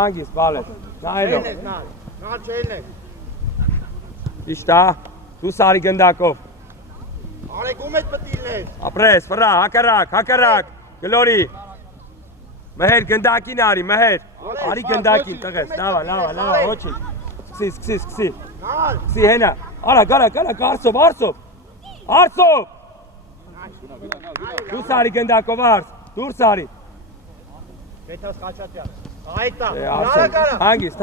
Հանգիստ, բալես, նայելով։ Նա չելն է։ Ճիշտ է, դու սարի գնդակով։ Արեք ում էդ պտիլներ։ Ապրես, վրա, հակարակ, գլորի։ Մհեր գնդակին արի, մհեր։ Արի գնդակին, տղես, լավա, ոչինչ։ Սկսի։ Սկսի հենա։ Արա, արսով։ Դու սարի գնդակով արս, դուր սարի։ Գետաս խաչատյան։ Այդա, հանգիստ։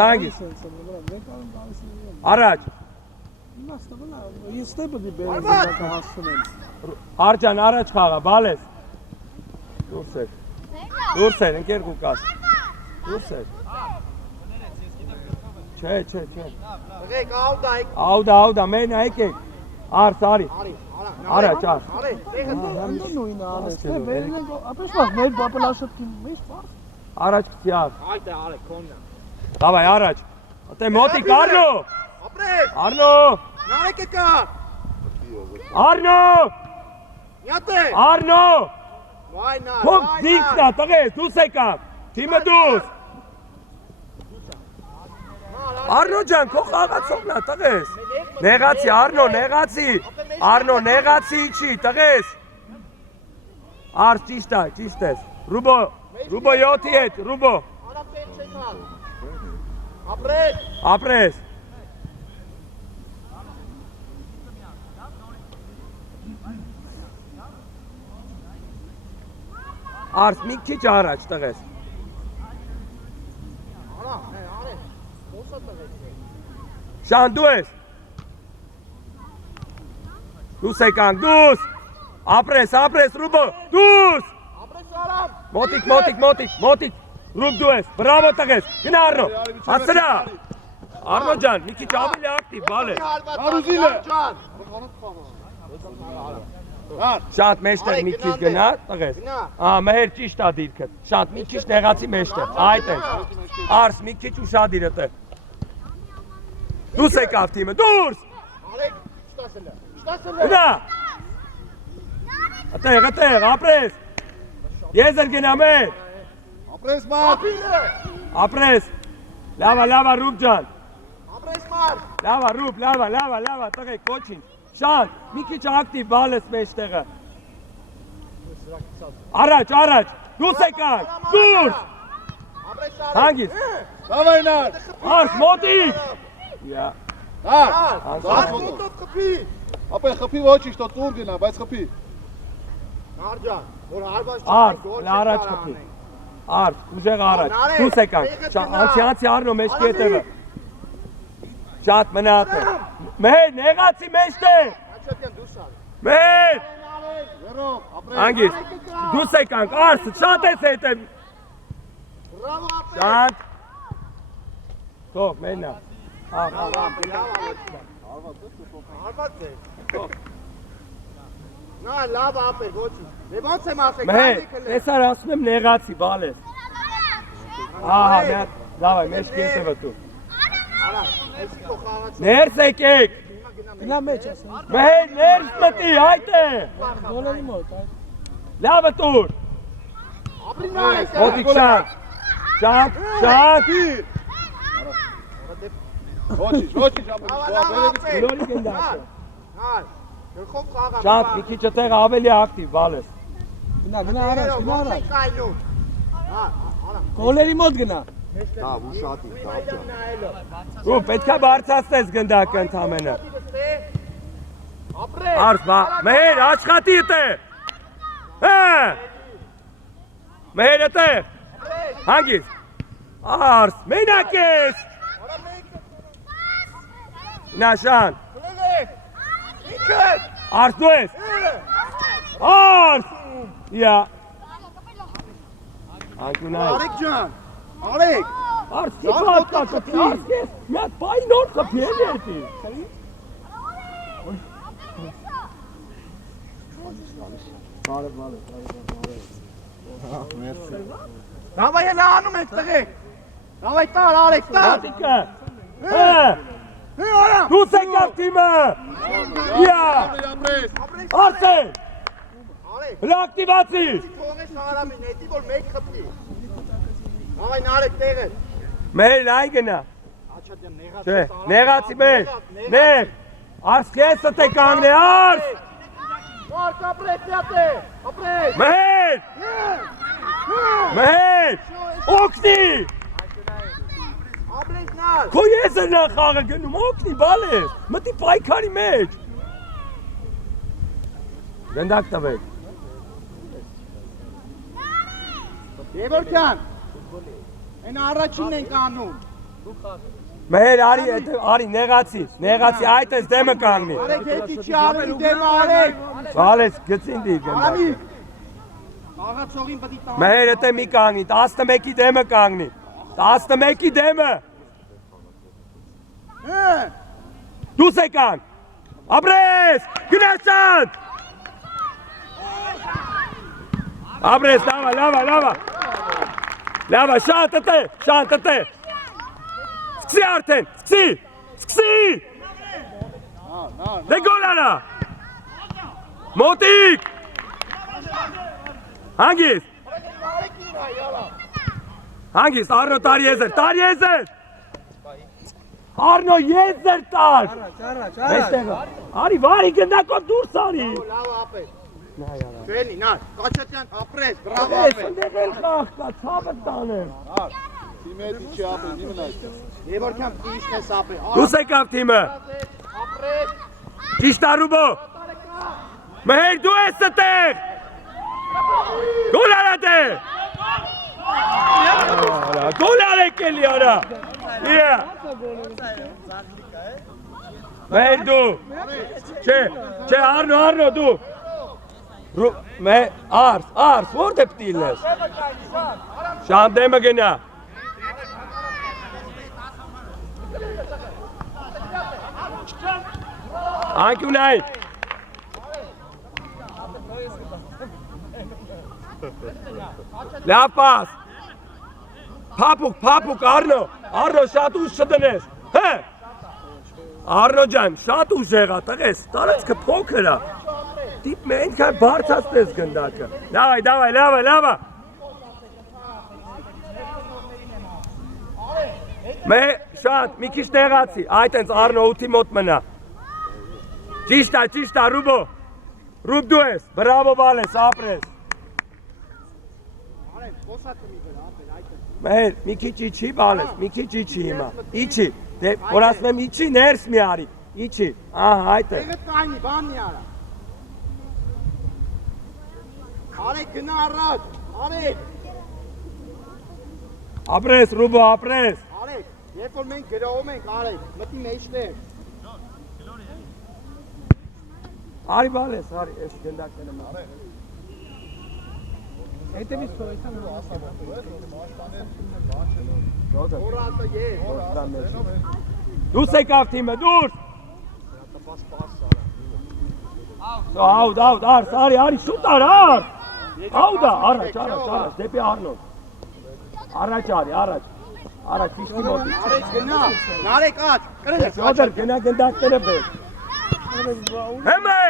Առաջ։ Արջան, առաջ խաղա, բալես։ Դուրս էր, ընկեր կուկաս։ Դուրս էր։ Չէ։ Տղեք, աուդայք։ Աուդա, մեն այկեք։ Արս, արի։ Առաջ, արս։ Առաջ կցի արս։ Այդա, արեք, կոննա։ Դավայ, առաջ։ Ատե մոտիկ, Արնո։ Ապրես։ Արնո։ Նարեք եկա։ Արնո։ Նյատե։ Արնո։ Վայ նա, Թող դիքնա, տղես, դուս եկավ, թիմը դուս։ Արնո ջան, քո խաղացողն է, տղես։ Նեղացի, Արնո, նեղացի չի, տղես։ Արս ճիշտ ես, Ռուբո 7-ի հետ, Ռուբո։ Ապրես։ Արս մի քիչ առաջ, տղես։ Շան, դու ես։ Դուս եկանք, դուս։ Ապրես, Ռուբո, դուս։ Մոտիկ, Ռուբ դու ես, բրավո տղես, գնա Արնո, հասրա։ Արնո ջան, մի քիչ ավելի ակտիվ, բալ է։ Շատ մեջտեղ մի քիչ գնա, տղես։ Մհեր ճիշտ ա դիրքդ, շատ մի քիչ նեղացի մեջտեղ, այդ է։ Արս մի քիչ ուշադիր է։ Դուս եկավ թիմը, դուրս։ Գնա։ Ատեղ, ապրես։ Եզր գնա մեր։ Ապրես։ Լավա, Ռուբ ջան։ Լավա, Ռուբ, լավա, տղեք, ոչինչ։ Շան, մի քիչ ակտիվ բալես մեջտեղը։ Առաջ, դուս եկան, դուրս։ Հանգիստ։ Արս, մոտիկ։ Ապա խփի ոչինչ, դա ծուր գնա, բայց խփի։ Արս, առաջ խփի։ Արս, ուժեղ առաջ, դուս եկանք, անցի Արնո մեջքի հետևը։ Շատ մնաց է։ Մեր, նեղացի մեջտեղ։ Մեր։ Հանգիստ, դուս եկանք, Արս, շատ ես հետև։ Շատ։ Թող, մենա։ Նա լավ ապեր, ոչինչ։ Դե ոնց եմ ասեք, Մհեր, տեսար ասում եմ նեղացի, բալես։ Ահա, լավ է, մեջքի հետևը դու։ Ներս եկեք։ Մհեր, ներս մտի, հայտ է։ Լավը տուր։ Մոտիկ շատ։ Ոչինչ, Լորի գնդակը։ Շատ, մի քիչ այդտեղ ավելի ակտիվ, բալես։ Գնա առաջ։ Գոլերի մոտ գնա։ Ու պետք է բարձրացնես գնդակը ընդամենը։ Արս, մեր աշխատի այդտեղ։ Մեր այդտեղ։ Հանգիստ։ Արս, մենակ ես։ Նաշան։ Արս դու ես։ Արս։ Անկունայ։ Արեք ջան, արեք։ Արս չի պատկա կպի, արս կես, մի հատ պայի նոր կպի էլի էտի։ Դավայ էլ անում եք տղեք։ Դավայ տար, արեք, տար։ Հատիկը։ Դուս եկավ թիմը։ Արս է։ Հլա ակտիվացի։ Թողես Արամին, էտի որ մեկ խպի։ Դավայ նարեք տեղը։ Մեր այն գնա։ Աչադեմ Չէ, նեղացի մեր։ Նեղ։ Արս քեսը թե կանգնե արս։ Մարկ ապրես դատե, ապրես։ Մեր։ Մեր։ Օգնի։ Ապրես նալ։ Քո ես նա խաղը գնում, օգնի բալես։ Մտի պայքարի մեջ։ Գնդակ տվեք։ Եվորքյան։ Այն առաջինն ենք անում։ Մեր արի նեղացի այդ ես դեմը կանգնի։ Արեք հետի չի արելի դեմը արեք։ Բալես գծին դի գնդակ։ Արամի։ Աղացողին պտի տան։ Մեր հետը մի կանգնի, 11-ի դեմը կանգնի, 11-ի դեմը, դուս եկան, ապրես, գնացան, ապրես, լավա, շատ տտե, սկսի արդեն, սկսի, դե գոլ արա, մոտիկ, Հանգիստ, Արնո տար եզր, Արնո եզր տար, արի վարի գնդակով դուրս արի, Լավ ապես։ Չելի, նար, Կաչատյան, ապրես, բրավո ես ապես։ ընդեղել խաղ կա, ծավը տանեմ, Թիմետի չի ապրեն, իմն այստեղ։ Եվորքյան ճիշտ ես ապե։ դուս եկավ թիմը, Ապրես։ ճիշտ արուբո, մհեր դու ես ստեղ, գոլ արա դե, գոլ արեք էլի արա, մհեր դու, չէ, Արնո դու, արս, որդ է պտիլն ես, շանդեմը գնա, Անկյունային, լավ պաս, պապուկ, Արնո, շատ ուժ չդնես, հե, Արնո ջան, շատ ուժ եղա, տղես, տարածքը փոքր է, դիպ մենքան բարձացնես գնդակը, լավա, շատ, մի քիչ նեղացի, այդ հենց Արնո ութի մոտ մնա, ճիշտ է, Ռուբո, Ռուբ դու ես, բրավո բալես, ապրես, մեր, մի քիչ իչի բալես, մի քիչ իչի հիմա, իչի, որ ասվեմ իչի, ներս մի արի, իչի, այդ է, Տեղը կայնի, բան մի արա։ Արեք գնա առաջ, արեք, ապրես, Ռուբո, ապրես, արեք, երբ որ մենք գրողում ենք, արեք, մտի մեջտեղ։ արի բալես, արի, ես գնդակները մա, Հետևից սոյթան Որատը ես, դուս եկավ թիմը, դուրս, աուդ, արի, շուտ արի, աուդա, առաջ, դեպի Արնոն, առաջ, վիշտի մոտի, արեք գնա, նարեք աչ, կրես, Սյոդր, գնա գնդակները բեր, հեմե,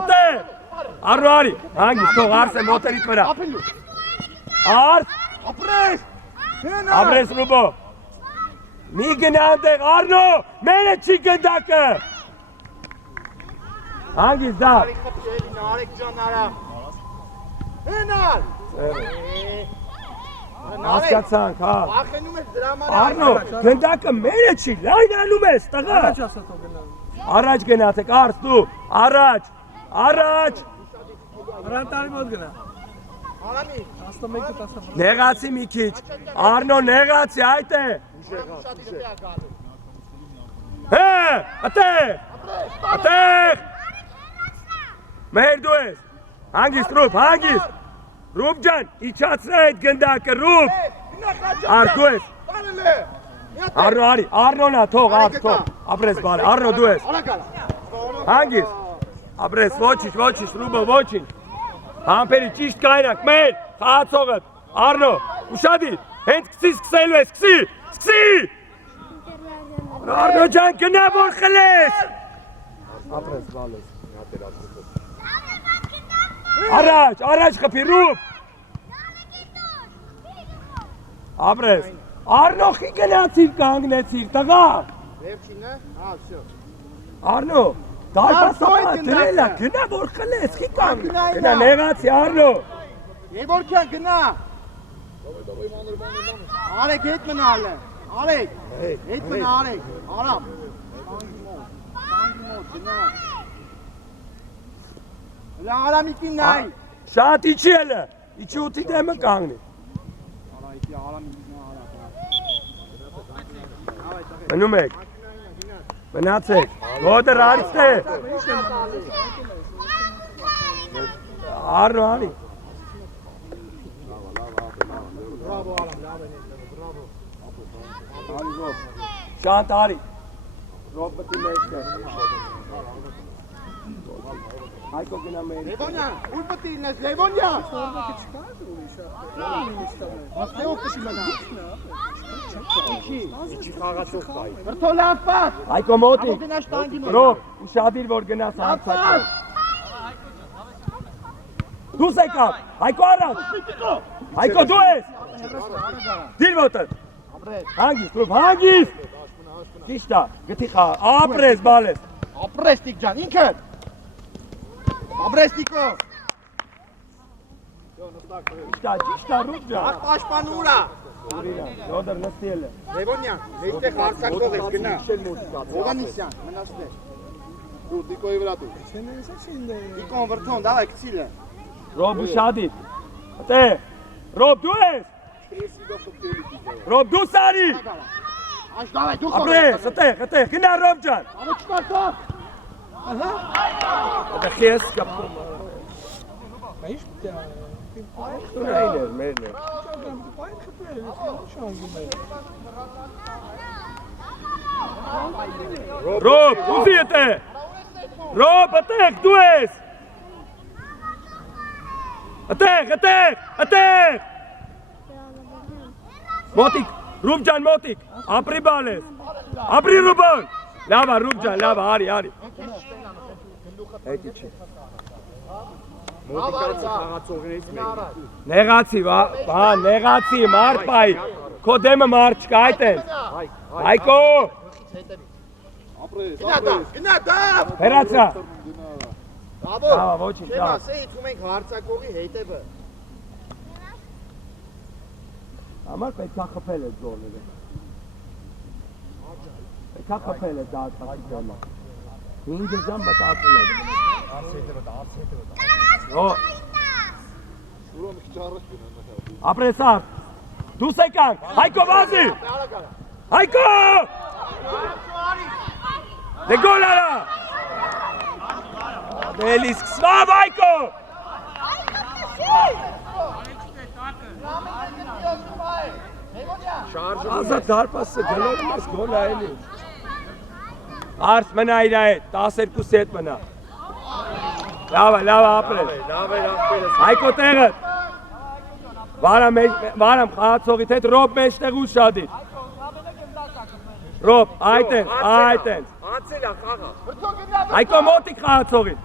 ատե, Արնո արի, հանգիս, թող արս է մոտերիտ վրա, արս, ապրես, ապրես Ռուբո, մի գնա այնտեղ, Արնո, մերը չի գնդակը, հանգիս դա, նարեք ջան արա, հենար, հասկացանք, հա, ախենում ես դրամանա, Արնո, գնդակը մերը չի, լայն անում ես, տղա, առաջ գնացեք, արս դու, առաջ, Հրանտարի մոտ գնա Արամի, 11-10 նեղացի մի քիչ, Արնո նեղացի, այդ է, հե, ատեղ, մեր դու ես, հանգիստ Ռուբ ջան, իչացրա այդ գնդակը, Ռուբ, արս դու ես, Արնո արի, Արնոնա թող, ապրես բարը, Արնո դու ես, հանգիստ, ապրես, ոչինչ, Ռուբո, ոչինչ, համպերի ճիշտ կայնակ, մեր, խաղացողըտ, Արնո, ուշադիր, հենց սկսելու ես, սկսի, Արնո ջան, գնա որ խլես, ապրես բալես, առաջ խպի, Ռուբ, Ապրես։ Արնոխի գնացիր կանգնեցիր, տղա։ Վերջինն է։ Հա, всё։ Արնո, դարպասապա դրելա, գնա որ խլես, խի կանգնի։ Գնա նեղացի Արնո։ Եվորքյան գնա։ Արեք հետ մնալ է։ Արեք։ Հետ մնա արեք։ Արամ։ Տանգի մոտ գնա։ Լա Արամիկին նայ։ Շատ իջի էլը, իջի ուտի դեմը կանգնի։ Արայքի Արամիկին նա արա։ Մնում եք, մնացեք, ոտր արիցտ է։ Արնո անի։ Բրավո Արամ, լավ է նետը, բրավո։ Արի Ռոբ։ Շանտ արի։ Ռոբ մտի մեջ է։ Հայկո գնա մեր։ Լևոնյան, ուր պտի ինես, Լևոնյան։ Վրդո լավ պատ։ Հայկո մոտի։ Ահո գնաս տանգի մոտ։ Ռոբ, ուշադիր որ գնաս հարցակը։ Դուս եկավ, Հայկո առաջ։ Հայկո դու ես։ Դիր ոտը։ Հանգիստ, Ռոբ, հանգիստ։ Ճիշտ է, գտի խա, ապրես բալես։ Ապրեստիկ ջան, ինքը։ Ապրեստիկո։ Ճիշտ է, Ռոբ ջան։ Պաշտպան ուրա։ Յոդր նստել է։ Լևոնյան, մեջտեղ հարցակող ես գնա։ Հովանիսյան, մնացներ։ Դու Դիկոյի վրա դու։ Դիկոն վրդոն, դավայ կցիլ է։ Ռոբ ուշադիր։ Ատե, Ռոբ դու ես։ Ռոբ դու սարի։ Աշ դավայ, դու խոր։ Ապրես, ատեղ, գնա Ռոբ ջան։ Ահա չկարտող։ Ահա։ Ատե խես կապում։ Բայց դա Տուրային էր, մերն է։ Ռոբ, ուզի ատե։ Ռոբ, ատեղ, դու ես։ Ատեղ։ Մոտիկ, Ռուբ ջան մոտիկ, ապրի բալես, ապրի Ռուբան, լավա Ռուբ ջան, լավա, արի, հետի չի, նեղացի, նեղացի, մարդ պայի, քո դեմը մարդ չկա այդ են, Հայկո, Գնա դավ։ հերացրա, Բաբոր, ոչինչ, չեմ ասեի, թում ենք հարցակողի հետևը։ համար պետքա խփել է ձորները, պետքա խփել է դարձակի դեմը, 5 ժամ մտածում է, Ուրոն մի քիչ առաջ գնա։ ապրեսար, դուս եկանք, Հայկո վազի, Հայկո, դե գոլ արա, դելի սկսվավ Հայկո, ազատ դարպասը գլորում ես գոլ այելի, արս մնա իր այդ, 12 հետ մնա, լավ ապրես, Հայկո տեղը, վարամ խաղացողիտ հետ, Ռոբ մեջտեղ ուշադիր, Ռոբ, այդ ենք, Հայկո մոտիկ խաղացողին,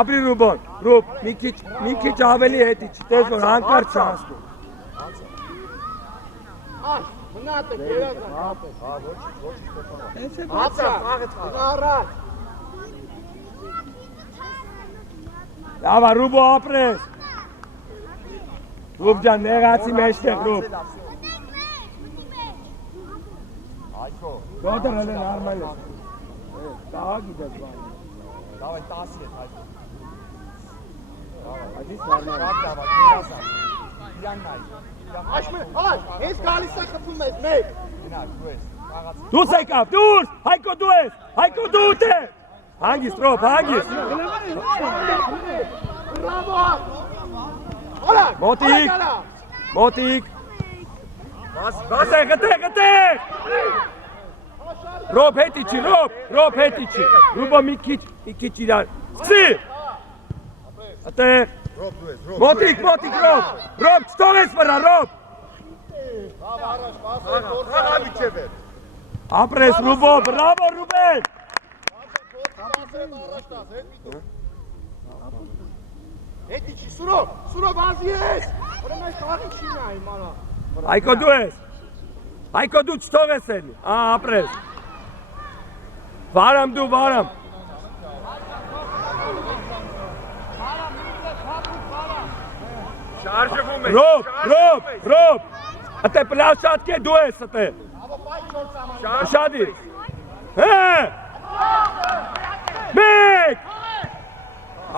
ապրի Ռուբոն, Ռուբ, մի քիչ ավելի հետի չի, տես որ հանկարդ չանցնում, Աշ, մնատը, գերազան։ Հացա, գնա առաջ։ լավա Ռուբո ապրես, Ռուբ ջան նեղացի մեջտեղ Ռուբ, Գոդր հլեն արմայլ ես, տաղա գիտես բան, Դավայ 10 հետ հայկո։ աջիս արմայլ, Աշ մե, աշ, հենց գալիս է խփում ես մեկ։ դուս եկավ, դուրս, Հայկո դու ես, Հայկո դու ուտ է, հանգիստ Ռոբ, հանգիստ, Բրավո։ Օլա, մոտիկ, գտեղ, Ռոբ հետի չի, Ռոբ հետի չի, Ռուբո մի քիչ իրար, սկսի, ատեղ, մոտիկ, Ռոբ, չթողես վրա, Ռոբ, ապրես Ռուբո, բրավո Ռուբեն, հետի չի, Սուրով, բազի ես, որը մեզ խաղի չի նայի, մանա, Հայկո դու ես։ Հայկո դու չթողես էլի։ Ապրես։ Վարամ դու, վարամ։ Շարժվում է։ Ռոբ։ Ատե պլավ շատ կե դու ես ատե։ Շադի։ Հե։ Մեկ։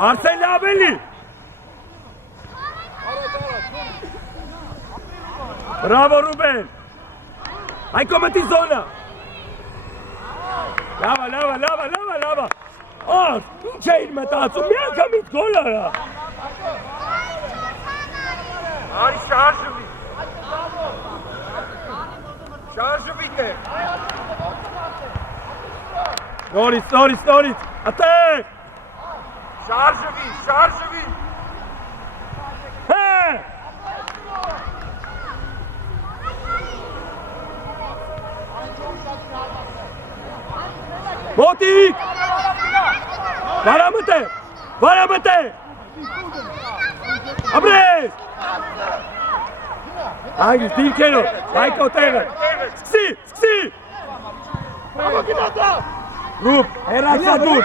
Արսեն լավ էլի։ Բրավո Ռուբեն։ Հայկո մտի զոնա։ Լավա։ Արս, ինչ էիր մտածում, մի անգամից գոլ արա։ Արի շարժվի։ Շարժվի դե։ Նորից, ատեք։ Շարժվի։ Հե։ Մոտիկ։ Վարամտե։ Ապրես։ Անգիս դիրքերով, Հայկո տեղը։ Սկսի։ Ռուբ, հերացա դուր։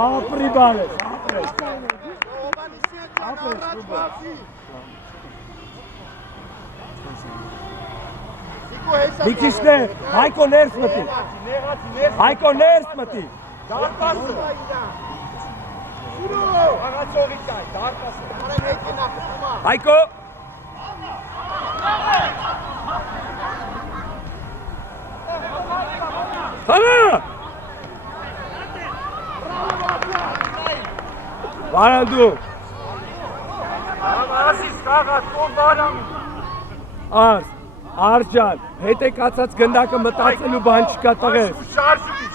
Ապրի բանես, ապրես։ Մի քիչներ, Հայկո ներս մտի։ Դարպասը։ Աղացողի կայ, դարպասը։ Հայկո։ Հալա։ Վարան դու։ Ասիս կաղաց, ով վարամ։ Արս ջան, հետ է կացած գնդակը մտածելու բան չկա տղես։ Շարժվի։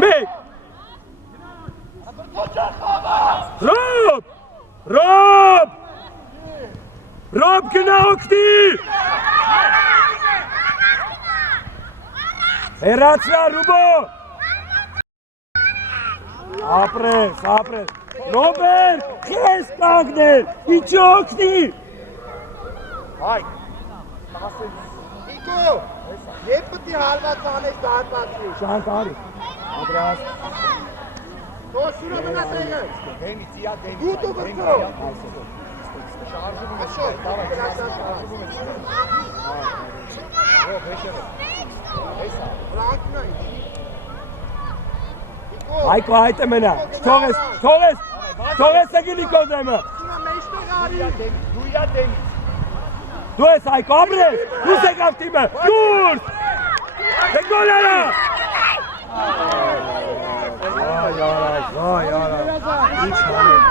Մեկ։ Ռոբ գնա օգնի։ Հերացրա Ռուբո։ Ապրես։ Ռոբեր, քեզ կանգնել, ինչ օգնի։ Հայ։ Իգո, երբ պտի հալված անես դարպացի։ Շանք արի։ Ադրաս։ Դոսուրը մնաց եղը։ Դեմից, իա դեմից։ Դուտու բրկո։ Շարժվում է։ Աշո, Շարժվում Ռակնա ինչ։ Հայկո հայտ է մենա, թողես եկիլի կոզեմը։ Սունա մեջտեղ արի։ Դու իա դեմից։ Դու ես Հայկո, ապրես, դուս եկավ թիմը, դուրս։ Դե գոլ արա։ Վայ արա, ինչ հանեմ։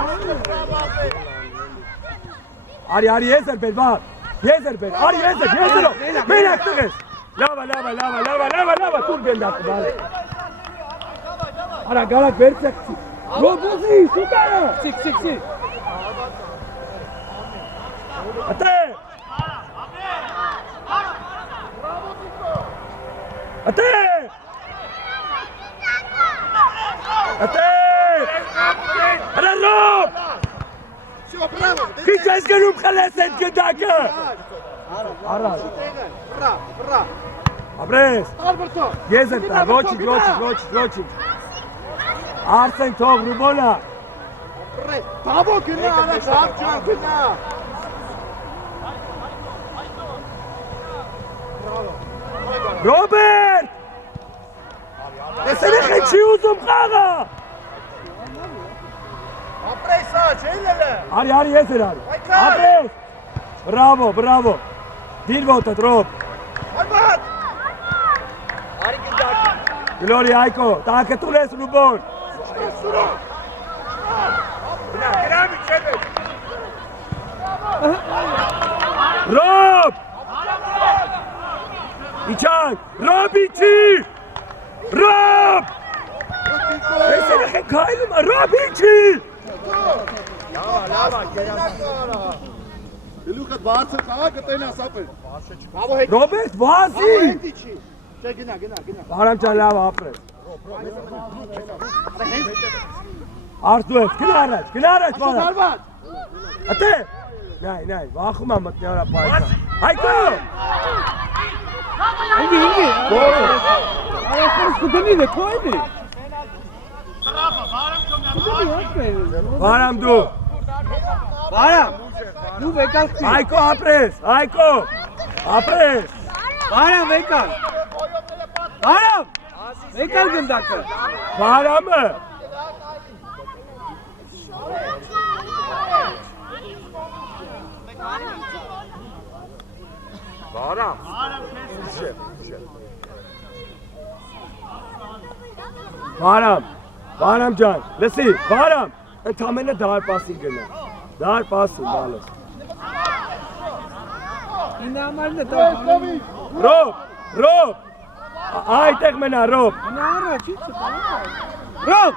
Արի եզր բեր, վար, արի եզրով, մենակ տղես։ Լավա, տուր գնդակը, բալը։ Արա գալակ վերցեքցի, ռոբոզի, շուտարը։ Սի։ Ատե։ Արա ռոբ։ Քիչ ես գնում խլես այդ գնդակը։ Արա։ Բրա։ Ապրես։ Ալբերտո։ Եզր տա, ոչինչ։ Արսեն թող Ռուբոնա։ Բաբո գնա արա ծավ ջան գնա։ Ռոբերտ։ Տեսեք ինչի ուզում խաղը։ Ապրես աջ, ելելը։ Արի եզր արի։ Ապրես։ Բրավո։ Դիր ոտդ Ռոբ։ Արմատ։ Արի գնդակի։ Գլորի Հայկո, տակը տունես Ռուբոն։ Գրամի չեդը։ Ռոբ։ Իչակ, Ռոբ իչի։ Ռոբ։ Տեսեք եք հայլում, Ռոբ իչի։ Լավա, Գլուխդ բարձր խաղա կտենաս ապեր։ Բաբո հետ։ Ռոբերտ վազի։ Բաբո հետ իջի։ Չէ գնա։ Բարամ ջան լավ ապրես։ Արդուես, գնարած, բարը։ Արված։ Ատե։ Նայ, վախում եմ մտնի արա պայքա։ Հայկո։ Ինգի։ Այս կդնի դե քոյնի։ Բարամ դու։ Բարամ։ Դու վեկալ քի։ Հայկո ապրես, Հայկո։ Ապրես։ Բարամ վեկալ։ Բարամ։ Վեկալ գնդակը։ Բարամը։ Բարամ։ Բարամ ջան, լսի, Բարամ, ընդամենը դար պասին գնա։ Դար պասին բալես։ Ինը համարն է տավ։ Ռոբ, այդեղ մնա, Ռոբ։ Ինը առաջ ինչ է։ Ռոբ։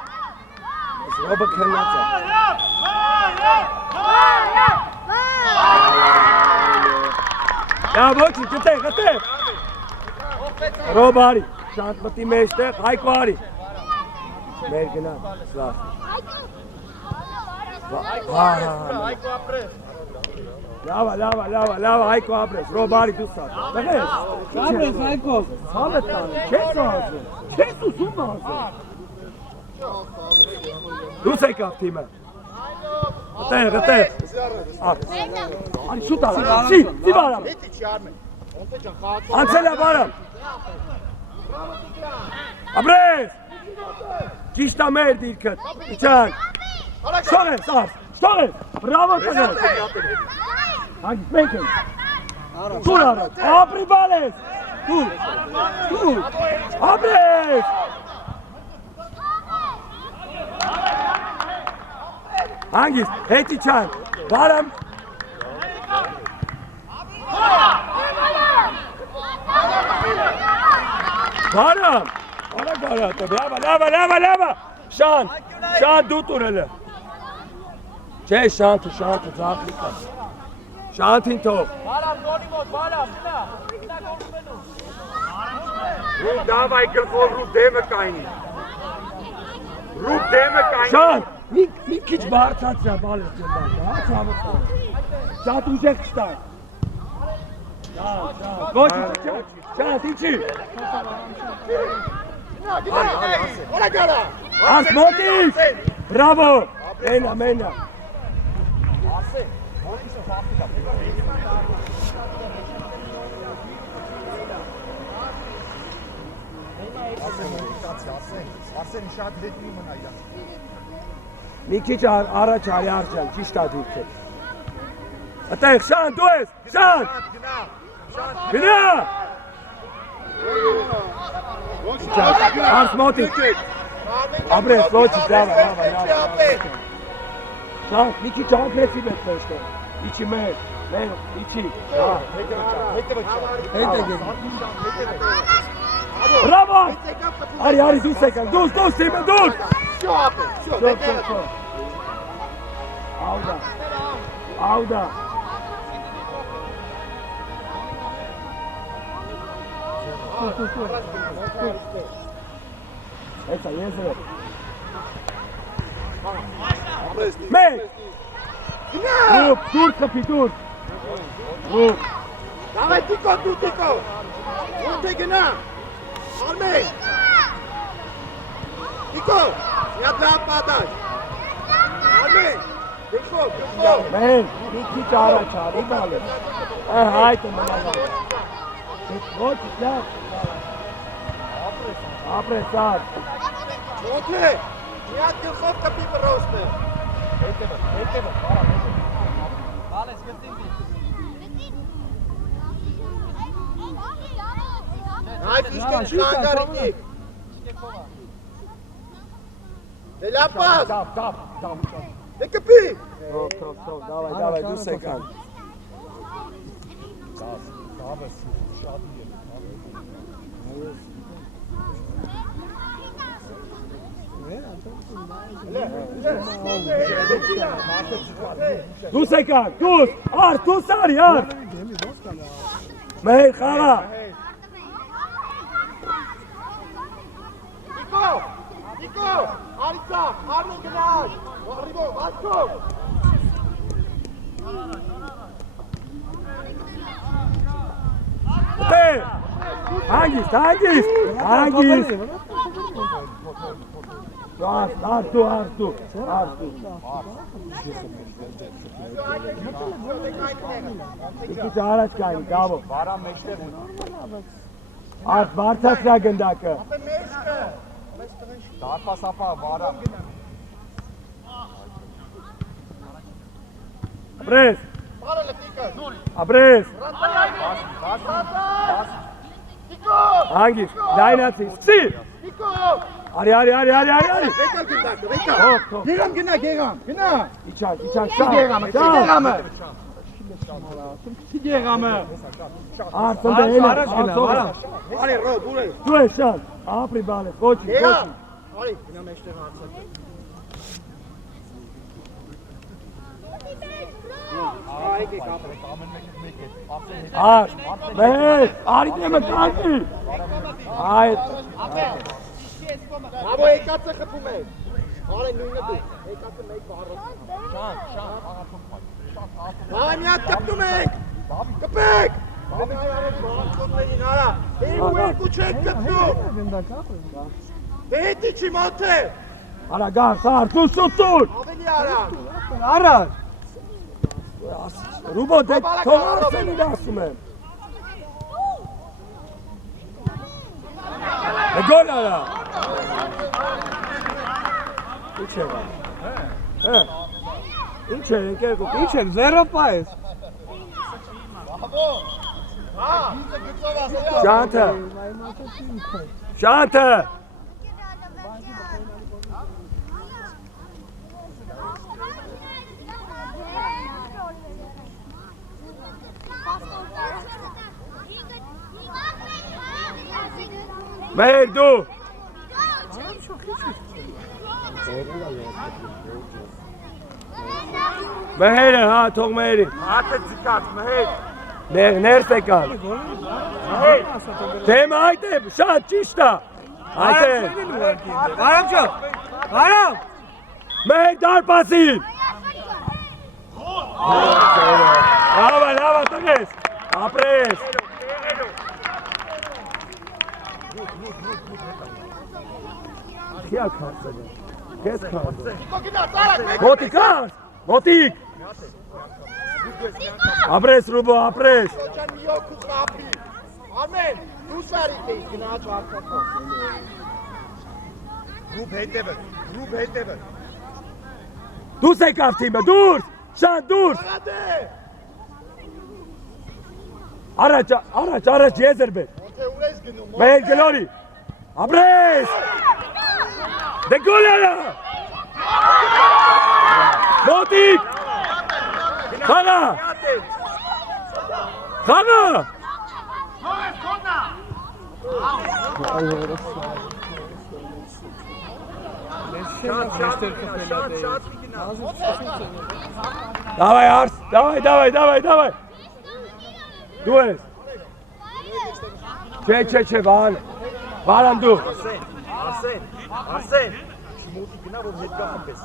Ռոբը քնած է։ Լավ, ոչինչ, գտե։ Ռոբ արի, շանտ մտի մեջտեղ, Հայկո արի։ Մեր գնա, լավ։ Լավ, Հայկո ապրես, Ռոբ արի դու սա։ Տղես, Ապրես Հայկո։ ցավը տանը, չես ասում, չես ուզում ասում։ Դուս եկավ թիմը։ Գտե։ Արի շուտ արա, սի Բարամ։ Հետի չի արմեն։ Ոնտե ջան խաղացող։ Անցել է Բարամ։ Ապրես։ Ճիշտ է մեր դիրքը, իջան։ Շորես, շորես, բրավո տնես։ Հագիս մենք ենք։ Դուր արը, ապրի բալես։ Դուր, ապրես։ Հանգիս, հետի չան, Բարամ։ Բարամ, արագ, լավա, շան դու տուրելը։ Չէ, շանթը, ձախլի կա։ Շանթին թող։ Ռուտ դավայ գլխով ռուտ դեմը կայնի։ Շան, մի քիչ բարձրացրա բալես ջնբան, հա, ցավը։ Շատ ուժեղ չտա։ Շան, ինչի։ Ասմոտից, բրավո, մենա։ Արսեն շատ հետի մնա իրան։ Մի քիչ առաջ արի արջան, ճիշտ է դիրքը։ Այդտեղ, Շան, դու ես, Շան։ Գնա։ Ասմոտից։ Ապրես, ոչինչ, լավա։ Շան, մի քիչ անգրեսի մեծ մեջտեղ։ Իչի մեր, իչի։ Հետ է գնա։ Բրավո։ Արի, դուս եկան, դուս, թիմը, դուս։ Շո։ Աուդա։ Էսա, ես է։ Մեկ։ Դուր խփի, դուր։ Դավայ Տիկո, դու Տիկո։ Ոնտե գնա։ Արմեն։ Տիկո, իդ լավ պատաշ։ Արմեն։ Տիկո։ Մենք մի քիչ առաջ արի բալես։ Հայտը մնալ։ Ոչինչ, լավ։ Ապրես, Ոնտե։ Իդ գլխով կպի բրոսպե։ Հետևը, բալես գտին։ Այս իսկ չանգարինիկ։ Դելա պաս։ Դե կպի։ Թող, դավայ, դուս եկան։ Դուս եկան, դուս արի, Մեր խաղա։ Տիկո։ Niko! Arisa! Arno gnaag! Arrivo, Vasco! Te! Hangist! Arstu. İki araç kaydı, bravo. Varam meşter. Art Bartas'a gındakı. Darpa sapa varam. Abres. Hangist? Laynatsın. Si! Hadi. Hop. Geram, genau. İçer. Geramı. Artsın da hele. Allez, Ro, boule! Tu je šan. Apri bale. Koči. Allez! Genau, meester Art. Mehmet. Arit neme kanki. Ait. Bravo, ik had ze geprobeerd. Allez, nu naartoe. Ik had ze mee gehouden. Waarom ja, kap toe mee? Kapek! Heel weer goed check, kap toe! Weet je, Monte? Ara gar. Sar. Tut. Alvin Yara! Ara. Rubo de tovar seni dasme. Gol ara. İçeri gel go. İçer, zero pais. Şanta. Mehir du. Mehir ha tok mehir. Harte çıkart Mehmet. Nerede kal? Tema haydi. Şan çişta. Haydi. Aram çok. Aram. Mehir darpasin. Lava Tones. Apres. क्या खा सके? कैसे खा सके? Motik! Apres, Rubo, apres! Amen! Nu sarite, genau çarptı. Grup heteber. Du sei kaftime, dur! Şan dur! Hadi! Araç yezer be! Mehir Gelori! Apres! De golera! Motik! Kana! Давай, Арс! Давай! Du es! Че, Varan du! Arsen. Schmuti genau wo mit gaffen bist.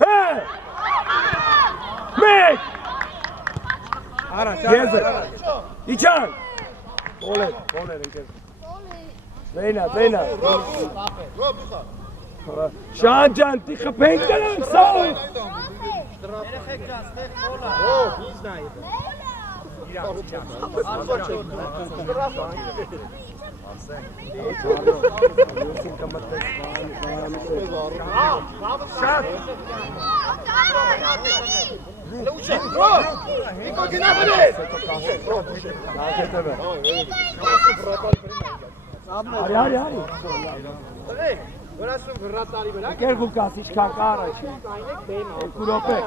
Hey! Mek! Gezer! İçan! Ole, Reina! Şancan, die gepenken sağ! Oh, die snijden. Quer que o Cassis cacara, Kurope.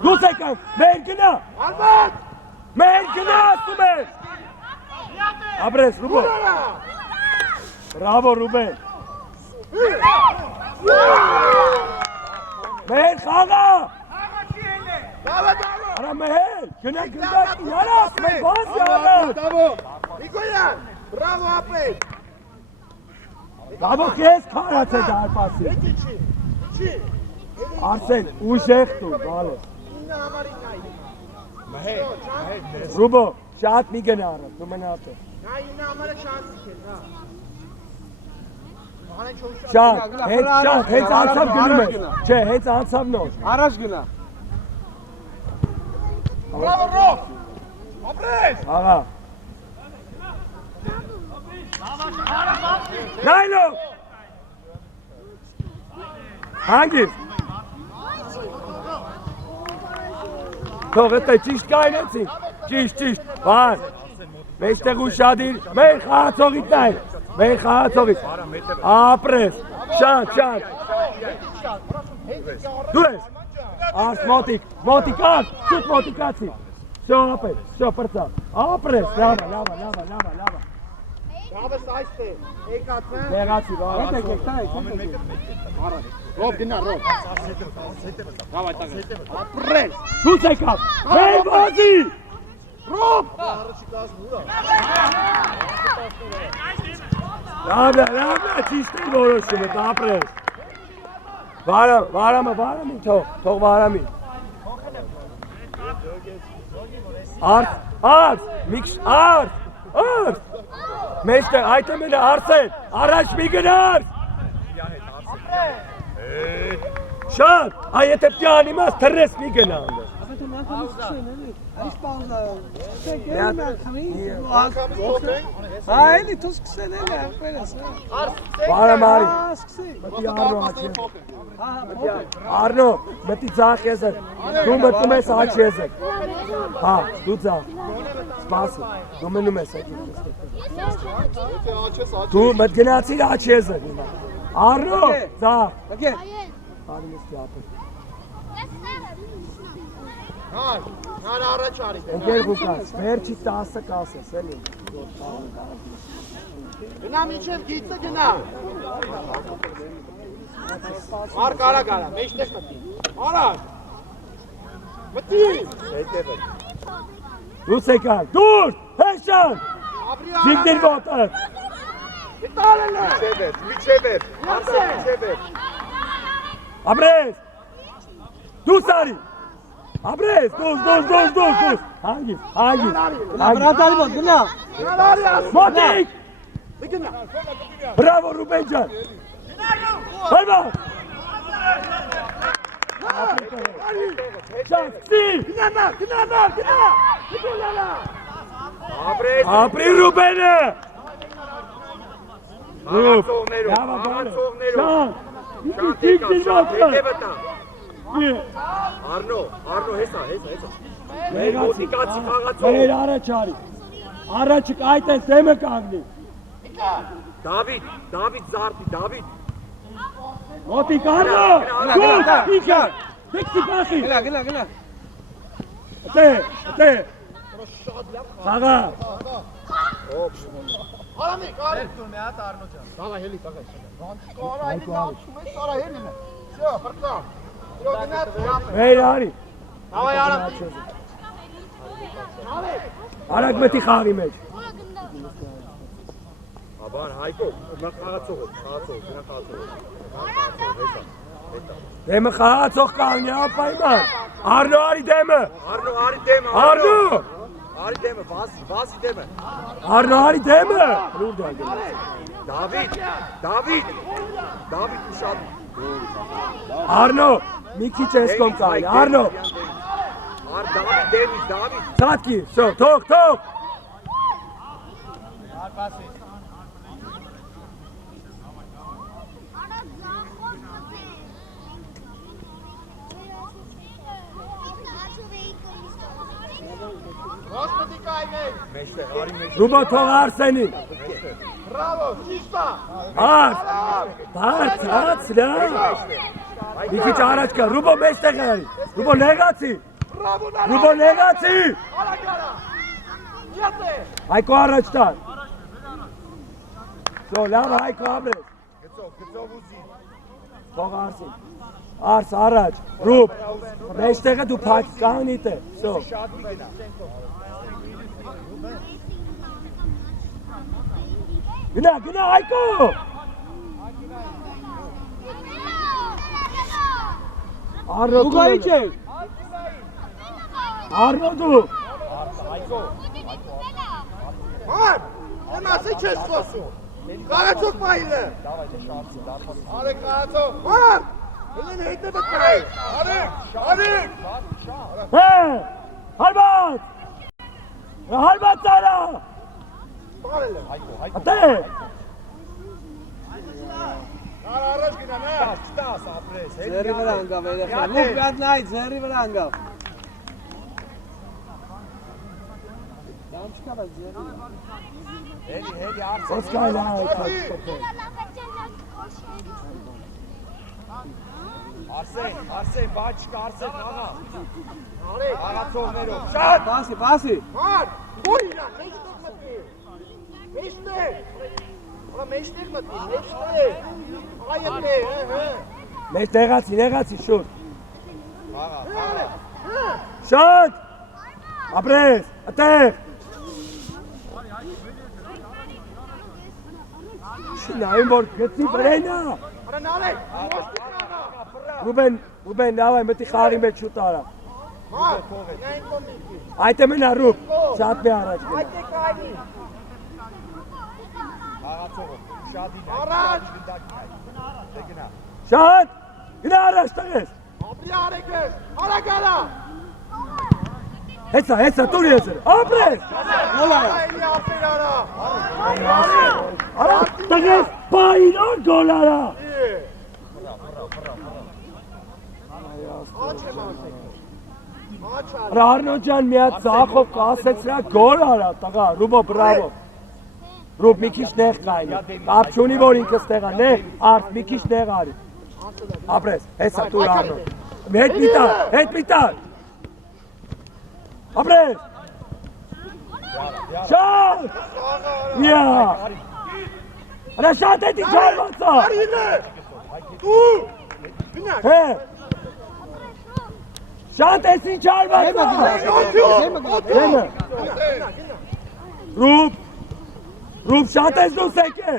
Rusekan, Merkina! Merkina, Sume! Abres, Ruben! Bravo, Ruben! Merkana! Bravo! Արա մեհեր, գնա գնդակին, արաս, մեր բազի արաս։ Դավո, Նիկոյան, բրավո ապետ։ Դավո քեզ քարած է դարպասի։ Էդի չի։ Արսեն, ուժեղ դու, բալե։ Ինը համար իննայի։ Ռուբո, շատ մի գնա առած, դու մնաց է։ Նա ինը համարը շանսիկ է, նա։ Շատ, հենց անցավ գնում է։ Չէ, հենց անցավ նոր։ Առաջ գնա։ Բրավո Ռոբ։ Ապրես։ Աղա։ Նայլո։ Հանգիս։ Թող էտե ճիշտ կայնեցի։ Ճիշտ, բան։ Մեջտեղ ուշադիր, մեր խաղացողիտ նայ։ Մեր խաղացողիտ։ Ապրես, շատ։ Դու ես։ Արս մոտիկ, արս, շուտ մոտիկացի։ Շո ապես, շո պրծավ։ Ապրես, լավա։ Դավս այստե, եկացնեն։ Դեղացի, բաղ։ Ռոբ գնա, Ռոբ։ Ապրես։ Դուս եկավ, մեր բազի։ Ռոբ։ Լավա, ճիշտ է որոշում է, ապրես։ Վարամի, թող վարամի։ Արս, միքշ, արս։ Մեջտեղ, այդ ամենը Արսեն, առաջ մի գնար։ Շատ, այ եթե պյան իմաս, թրես մի գնա անդր։ Այլի դու սկսել ես ապերես։ Վարամարի։ Արնո, մտի ձախ եզր, դու մտնում ես աչ եզր։ Հա, դու ձախ, սպասի, դու մնում ես այդ դու մտգնացիր աչ եզր։ Արնո, ձախ։ Արին ես կյապը։ Նար առաջ արի դե։ Ընկեր Ղուկաս, վերջի 10 կասես, էլի։ Գնա միջև գիծը գնա։ Մարկ արա գարա, մեջտեղ մտի։ Առաջ։ Մտի։ Դուս եկար, դուր, հեշան, զիգդիր ոտը։ Գիտալել է։ Միջև էր։ Ապրես, դուս արի, ապրես, դուս, հանգիս, Բրատալի մոտ գնա։ մոտիկ, բրավո Ռուբեն ջան, հալվա, շանսի, ապրի Ռուբենը, Ռուբ, լավա բանը, շան, Արնո, հեսա։ Մոտիկացի խաղացող։ Մեր առաջ արի, առաջը այդ ես դեմը կանգնի։ Դավիթ զարդի, Դավիթ։ Մոտիկ Արնո, դուս, իքար, դեքսի կախի։ Գնա։ Ատե, խաղա։ Արամիկ, արի։ Դավա հելի, տաղա։ Կարա այդի դավչում ես, արա հելին է։ Սյո, պրծա։ Սյո գնաց, Մեր արի։ Դավա արամ։ Արագ մտի խաղի մեջ։ Աբար Հայկո, նա խաղացողը, Դեմը խաղացող կանգնի, ապայման։ Արնո արի դեմը։ Արի դեմը, վազի դեմը։ Արնո արի դեմը։ Դավիթ ուշად։ Արնո, մի քիչ ես կոմ կայ, Արնո։ Դավիթ։ Ցածկի, շո, թող։ Господи, կայներ։ Ռուբո թող Արսենին։ Բրավո, ճիշտա։ Բաց, լավ։ Մի քիչ առաջ կա, Ռուբո մեջտեղ արի։ Ռուբո նեղացի։ Արա գարա։ Յատե։ Հայկո առաջ տար։ Շո, լավ, Հայկո ապրես։ Գծով ուզի։ Թող Արսին։ Արս առաջ, Ռուբ, մեջտեղը դու փակ կանգնի տե, վсё։ Շատ մի գնա։ Գնա, Հայկո։ Արնո դու ի՞նչ ես։ Արնո դու։ Հայկո։ Մար, եմասի չես խոսում։ Կարացոք պայլը։ Արեք կարացոք։ Մար, հելեն հետը բտկայ։ Արեք։ Հե, հարբած։ Հարբած արա։ Բարել է։ Ատե։ Կարա առաջ գնա, նա։ Ստաս ապրես։ Ձերի վրա անգավ երեխա, մուկ բյատ նայ, ձերի վրա անգավ։ Դամ չկա բայց ձերի վրա։ Հելի արս։ Ոնց կայլ այ Արսեն, բաչկա, Արսեն, աղա։ Արեք։ Աղացողներով։ Շատ։ Պասի։ Մար, որ իրա, մեջտեղ մտի։ Մեջտեղ։ Արա մեջտեղ մտի, մեջտեղ։ Աղա ետե, հը։ Մեջ տեղացի, շուտ։ Արեք, հը։ Շատ։ Ապրես, ատեղ։ Շինայում որ գծի վրենա։ Արա նարեք, ոստիկ նարա։ Ռուբեն, նավայ, մտի խաղի մեջ շուտ արա։ Մար, նայն կոմիկի։ Այդ է մենա Ռուբ, շատ մի առաջ գնա։ Այդ է կայնի։ Աղացողով, շատին այ։ Առաջ։ Դե գնա։ Շատ, գնա առաջ տղես։ Ապրի արեք ես, արա գալա։ Հեցա, տուր ես էր, ապրես։ Այլի ապրի արա։ Արա, տղես, պային որ գոլ արա։ Աչ եմ ասեք։ Աչ արեք։ Ռարնո ջան մի հատ ծախով կասեցրա գոլ արա, տղա, Ռուբո, բրավո։ Ռուբ մի քիչ նեղ կայնի, ապ չունի որ ինքս տեղա, նեղ, արդ մի քիչ նեղ արի։ Ապրես, հեսա տուր Ռարնո։ Հետ մի տար։ Ապրես։ Շատ։ Միա։ Արա շատ էդի ճարվածա։ Արինը։ Դու։ Գնա։ Հե։ Շատ էսի ճարվածա։ Գնա։ Ռուբ շատ ես դու սեկե։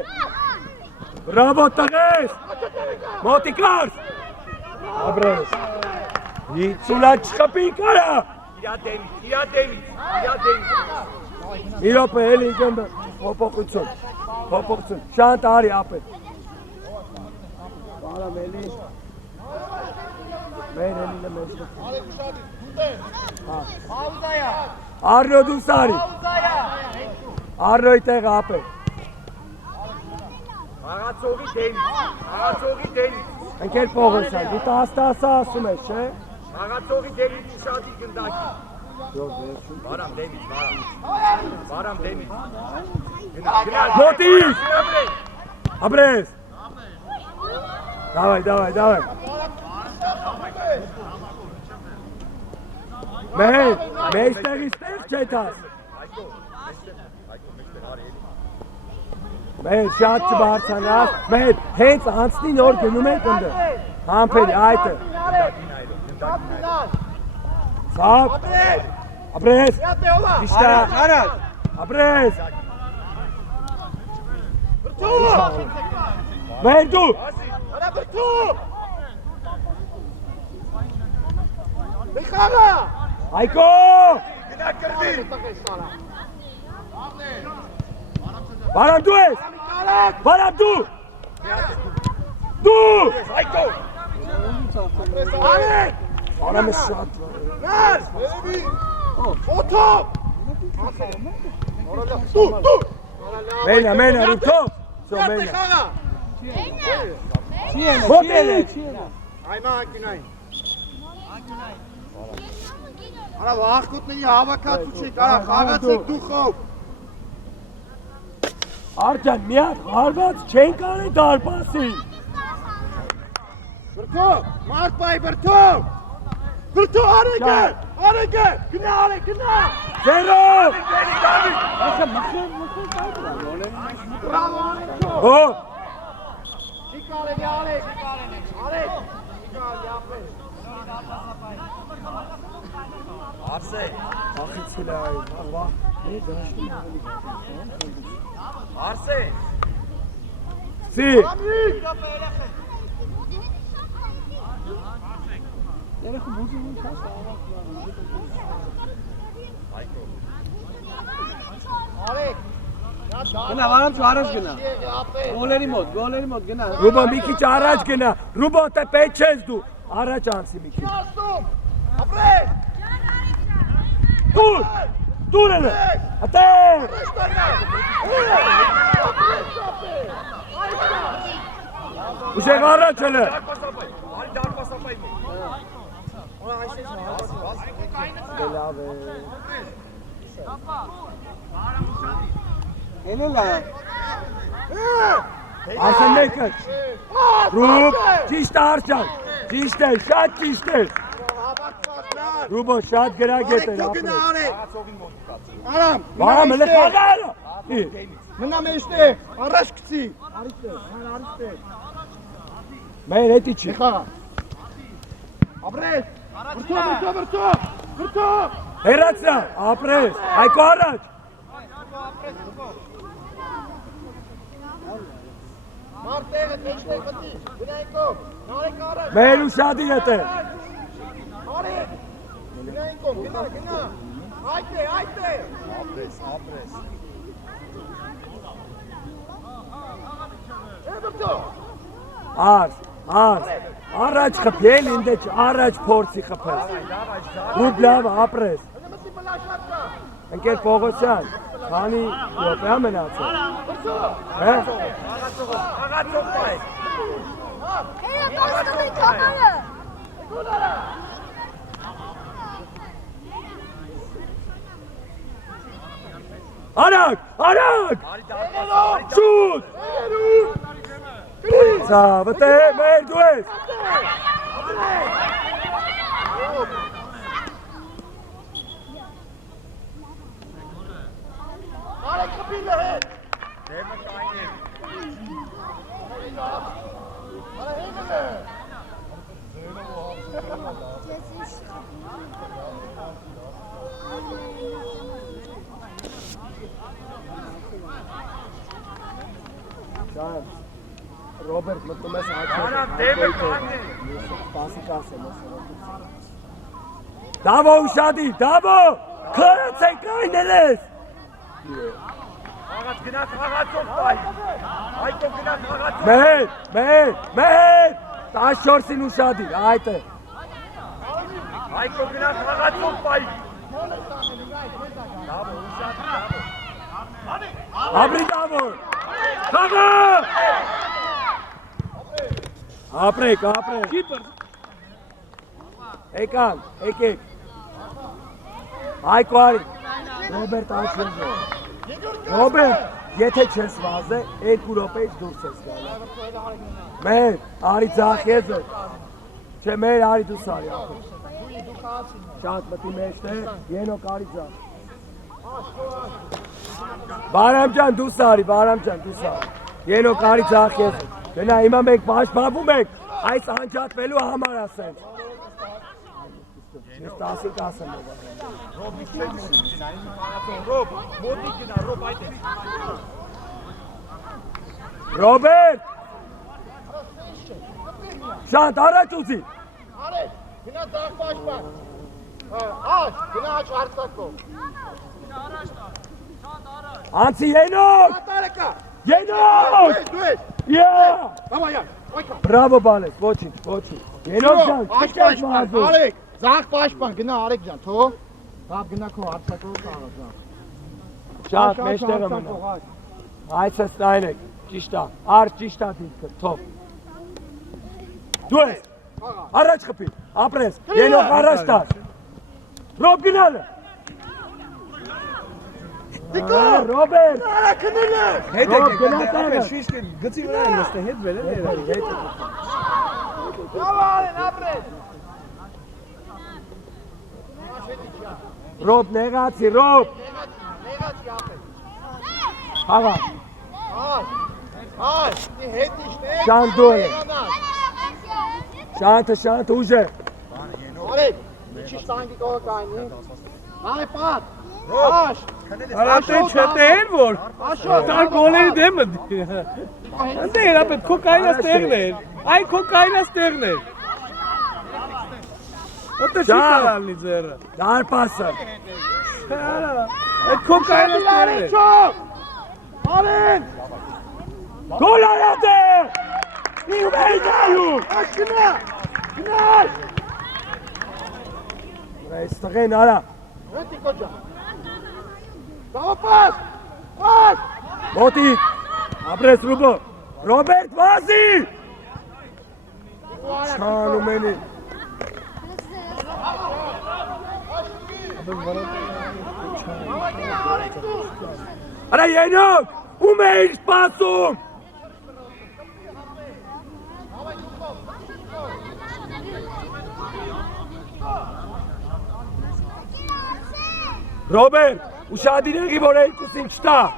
Բրավո տղես։ Մոտիկար։ Ապրես։ Սուլա չխպի կարա։ Իրա դեմից։ Մի րոպե էլի ինքն փոփոխություն, շանտ արի ապե։ Բարամ էլի։ Մեր էլին է մեջը։ Արեք ուշադի, դուտե։ Աուզայա։ Արնո դու սարի։ Արնոյի տեղը ապե։ Աղացողի դեմից։ Ընկեր Պողոսյան, դու տասը ասում ես, չէ։ Աղացողի դեմից շատի գնդակի։ Բարամ դեմից։ Գնա։ Մոտիկ։ Ապրես։ Դավայ։ Մեջտեղից տեղ չէ տաս։ Մեր շատ չբարձանաս, մեր հենց անցնի նոր գնում ենք ընդը։ Համպերի, այդը։ Սապ, ապրես, վիշտա, ապրես։ Մեր դու։ Արա բրթու։ Միխաղա։ Հայկո։ Գնա կրվի։ Բարամ դու ես։ Բարամ դու։ Դու։ Հայկո։ Արեք։ Բարամ ես շատ։ Նար։ Օթո։ Դու։ Մենա, ռուբթով։ Սո Մենա։ մենա։ Խաղա։ Մոտիկ։ Այմա անկյունային։ Արա վախկոտների հավաքածու չեք, արա խաղացեք դուխով։ Արջան, մի հատ հարված չենք անի դարպասին։ Բրթո, մարդ բայ բրթո։ Բրթո արեք է, գնա արեք, գնա։ Ձերով։ Բրավո արեք չո։ Հո, Չիկա Ալեգի, Ալեգ։ Ալեգ։ Յապե։ Արսե։ Ախիցել է այ, վա։ Արսե։ Սի։ Երեխու բուժում են քաշ Ալեգ։ Գնա, վարամ չու առաջ գնա։ Գոլերի մոտ գնա։ Ռուբոն մի քիչ առաջ գնա։ Ռուբոն դե պետք չես դու։ Առաջ անցի մի քիչ։ Ապրես։ Դուր էլ։ Ատեր։ Ուշեղ առաջ էլ։ Արի դարպասապայի մոտ։ Լավ է։ Էնելա։ Ասեն մեկը։ Ռուբ, ճիշտ արջան։ Ճիշտ է, շատ ճիշտ է։ Ռուբոն շատ գրագետ էր ապրել։ Աղացողին մոտ կաց։ Արամ։ Բարամ էլ խաղալը։ Մնա մեջտեղ, առաջ գցի։ Մեր հետի չի։ Խաղա։ Ապրես։ Վրթո։ Հերացա, ապրես, այկո առաջ։ Մարտեղը մեջտեղ մտի։ Գնայինքով։ Նարեկ առաջ։ Մեր ուշադիր է տեղ։ Արեք։ Գնայինքով, գնա։ Այդ է։ Ապրես։ Վրթո։ Առաջ խփել, ինձ առաջ փորձի խփել։ Ռուբ լավ ապրես։ Մտի մլաշատկա։ Ընկեր Պողոսյան, քանի րոպե ա մնացել։ Հե? Աղացող բայ։ Արագ! Արի դարպասապայի։ Շուտ! Ցավը թե մեր դու ես։ Արեք խփիլը հետ։ Դեմը կային է։ Արա հենելը։ Շան, Ռոբերտ մտնում ես Արամ այդպես։ դեմը կային է։ Սպասի կասեմ ես։ Դավո ուշադիր, դավո! Քրացեք այնել ես։ Աղաց գնաց աղացող բայ։ Այկո գնաց աղացող։ Մեր 14-ին ուշադիր, այդ է։ Այկո գնաց աղացող բայ։ Դավո ուշադիր դավո։ Ապրի դավո։ Խաղա! Ապրեք։ Եկեք։ Այկո արի։ Ռոբերտ աչքին։ Ռոբերտ, եթե չես վազե, 2 րոպեից դուրս ես գալու։ Մեր, արի ձախեզը։ Չէ, մեր արի դուս արի։ Շատ մտի մեջտեղ, ենոք արի ձախ։ Բարամ ջան, դուս արի։ Ենոք արի ձախեզը։ Գնա, հիմա մենք պաշտպանվում ենք, այս անջատվելու համար ասենք։ Ես 10-ին կասեմ։ Ռոբի չէ մոտի գնա, իմ աղացող Ռոբ, մոտի գնա, Ռոբ այդ է։ Ռոբերտ! Շատ առաջ ուզի։ Արեք, գնա ձախ պաշտպան։ Գնա աչ հարցակով։ Անցի ենոք! Տարեկա։ Ենոք! Դու ես։ Յա! Բավայա, ոյքա։ Բրավո բալես, ոչինչ։ Ենոք ջան, Աչ պաշտպան, արեք, ձախ պաշտպան, գնա արեք ջան, թող։ Բավ գնա քո հարցակով խաղա ջան։ շատ մեջտեղը մնա։ Այս է ստայնեք, ճիշտ է, արջ ճիշտ է դիրքը, թող։ Դու ես, առաջ խփի, ապրես, ենոք առաջ տար։ Ռոբ գնալը։ Դիկո, Ռոբերտ, արա քնելը։ Ռոբ գնա տեղը։ Շիշկը գծի վրա են նստել, հետ բերել է։ Բավ արեն, ապրես։ Ռոբ նեղացի, Ռոբ։ Նեղացի ապրես։ Խաղա։ Ay, die hätte ich nicht. Şandol. Şantı uca. Alek, hiç işten gidiyor kaynı. Hadi pat. Baş. Arate çeteğin vur. Sen golleri demedi. Ne yapıp kokaina sterne. Ay kokaina sterne. O da şikalarını zera. Dar pası. Kokaina sterne. Çok. Alek. Gol aradı. İrmeydayu. Aşkına. Güneş. Buraya istagin ara. Hadi koca. Bravo pas. Pas. Motik. Abres Rubo. Robert Vazi. Şanı beni. Ara Yenok. Umeyş pasum. Robert, ușadine Riborei cu Simșta.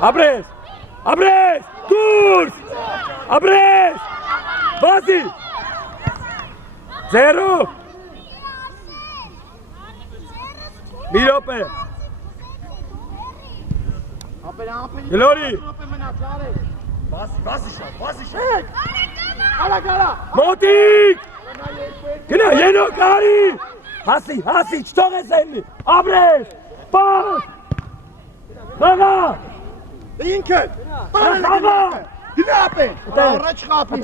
Abres! Abres! Durs! Abres! Vazi! Zero! Mirope! Glori! Motik! Genau, Yenok Ari! Hasi, çtoğe senli! Abres! Pas! Daga! Linke. Daga! Knappe. Araç kapı.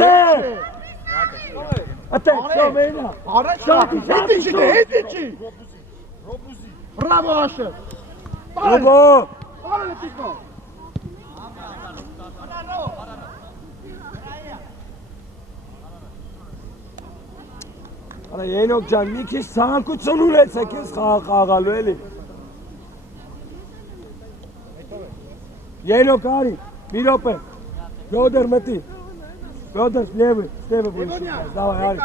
Ate, Slovenia! Araç kapı. Hedici. Bravo Aşır. Rubo! Parale Tiko. Ara Yenok can, մի քիչ ցանկություն ունեցեք ես խաղալու էլի։ Yenok Ari, մի րոպե։ Ֆյոդոր մտի։ Ֆյոդոր Ստևը բույշ։ Դավայ Ari։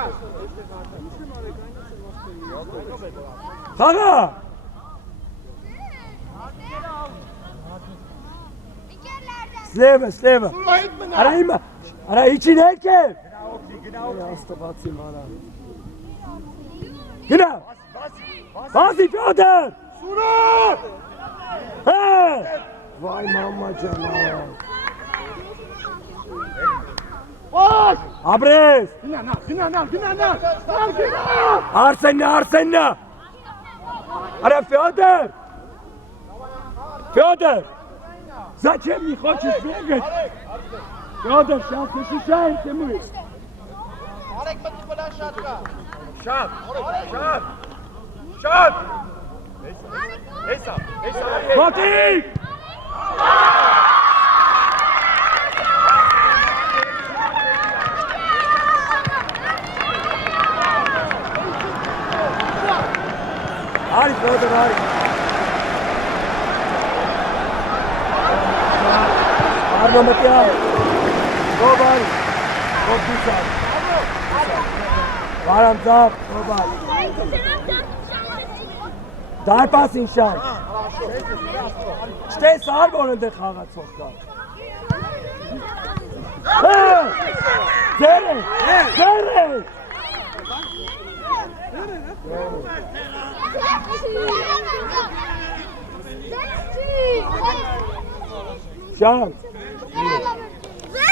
Խաղա։ Ստևը։ Արա հիմա, արա իջին եկել։ Աստվածի մարա։ Գնա։ Վազի Ֆյոդոր։ Sura. Հե։ Vay mama canım. Baş. Abres. Günan. Arsenna. Ara Фёдор. Зачем не хочешь бегать? Фёдор, сейчас защищаемся мы. Alek mit kula şatka. Şat. Neyse. Motik. Ari Fёdor, Ari. Arno Matias. Go Bari. Go Dusan. Varam Zap. Go Bari. Dar pas inşan. Չտե սար որ ընդեղ խաղացող կա։ Ձեր է։ Շան։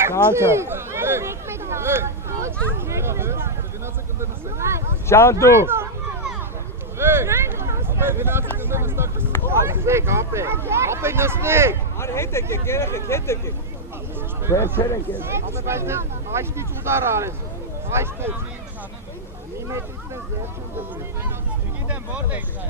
Կանթը։ Շան դու։ Ապե նստեք։ Հետեք, երեխեք։ Վերջեր ենք ես։ Ապե բայց այստից ուդար արես։ Այստից։ Մի մետրից ես վերջում դնում։ Գիտեմ որտե եք դա։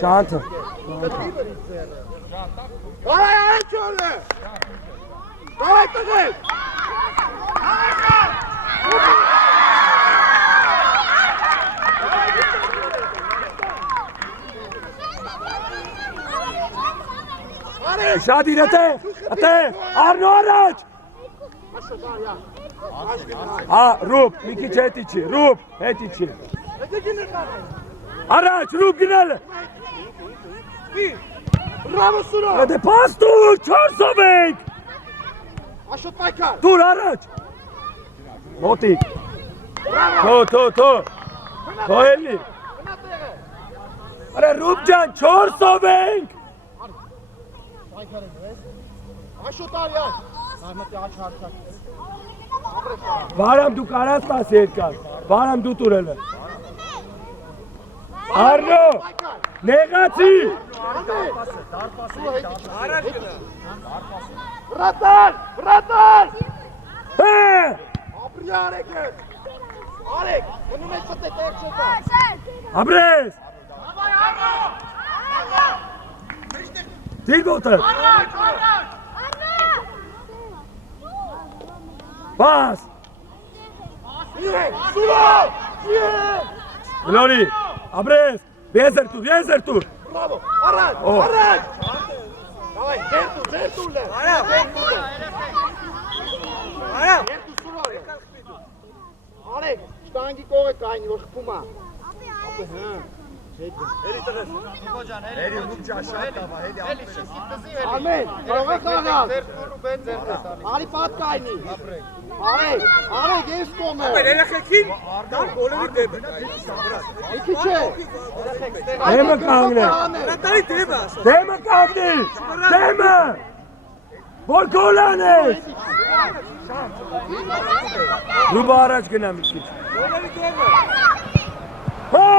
Շանթը։ Ay çölle. Давай төгել։ Շատ իրեթե, ատե, Արնո առաջ։ Ռուբ, մի քիչ հետի չի, Ռուբ, հետի չի։ Առաջ, Ռուբ գնալ է։ Բրավո Սուրո։ Դե պաս դուր, 4-ով ենք։ Աշոտ պայքար։ Դուր առաջ։ Մոտիկ։ Թո։ Թո էլի։ Արա Ռուբ ջան, 4-ով ենք։ Պայքարը դրես։ Աշոտ արյար։ Արմատի աչ հարցակ։ Վարամ դու կարաս տաս երկար, վարամ դու տուրել է։ Արնո, նեղացի։ Բրատան։ Հե, Ապրիա արեք ես։ Արեք, մնում ես ստ է տեղ չոտա։ աբրես։ Դիլ բոտը։ Բաս։ Սուրո։ Լորի, աբրես, եզր տուր։ Բրավո, առաջ։ Давай, ջերտու լե։ Արա։ Ջերտու Սուրո։ Արեք, շտանգի կողը կայնի, որ խփում է։ Ապե հա։ Էլի տղես։ Նիկո ջան, էլի ուղ ճաշատ տավա, էլի ապրես։ Ամեն, կարող եք աղալ։ Ձերտուրու բեն ձերտես տալի։ Արի պատ կայնի։ Արեք, ես կոմը։ Ապեր երեխեքին դար գոլերի դեպը։ Իքի չէ։ Դեմը կանգնե։ Հրատարի դեպը ասա։ Դեմը կանգնի, դեմը։ Որ գոլ անես։ Ռուբը առաջ գնա մի քիչ։ Գոլերի դեպը։ Հա։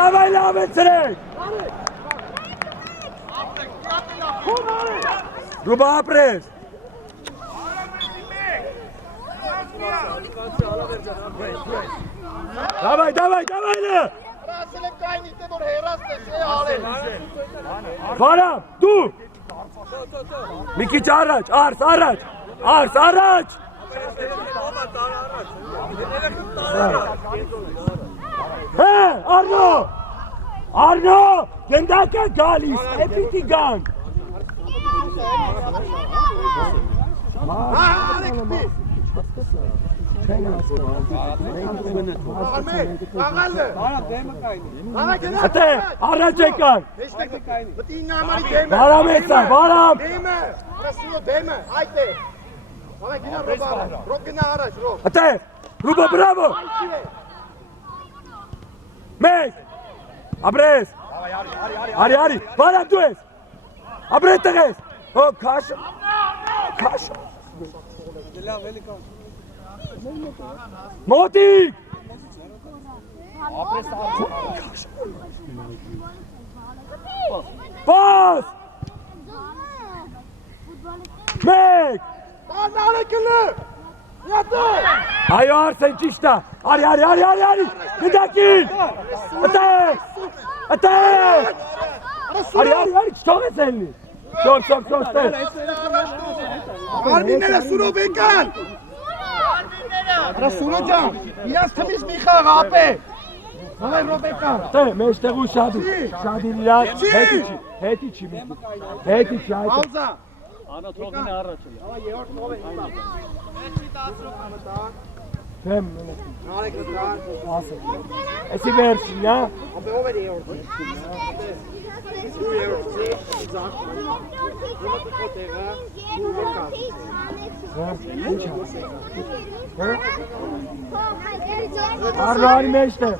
Давай, լավեցրեք։ Ռուբա ապրես։ Давай, լը։ Ռասել եմ կայնի տե որ հերաստ ես, արել։ Վարամ, դու։ Մի քիչ առաջ, առաջ։ Հե, Արնո, գնդակը գալիս, էպիտի գանք։ Արեք պիս։ Արմեն, աղալը։ Ատե, առաջ եկան։ Մտի նամարի դեմը։ Վարամ եցա, վարամ։ Դեմը, Ռասիո դեմը, այդ է։ Վարա գինա ռոբ առաջ, ռոբ գնա առաջ, ռոբ։ Ատե, Ռուբա բրավո։ Մեկ, աբրես։ Արի, վարամ դու ես։ Աբրես տղես։ Հո, քաշը։ Մոտիկ։ Պաս։ Մեկ։ Անարեկլը։ Յատը։ Այո, Արսեն ճիշտ է։ Արի։ Գդակին։ Ատե։ Արի, չթողես ելնի։ Շոտ։ Արմինները Սուրով եկան։ Սուրո ջան, իրանց թմից մի խաղ ապե։ Վայ ռոբ եկան։ Տե, մեջտեղու շադի իրար, հետի չի մի հետի չի այդը։ Պաուզա։ Անա թողինը առաջ է։ Ավա երորդ ով է հիմա։ Դեմ, Նարեկ կան։ էսի վերջին, հա։ Ապե ով է երորդ։ Դու երորդ զախ։ Ո՞մտի կոտեղա։ Դու եկա։ Արնոյի մեջտեղ։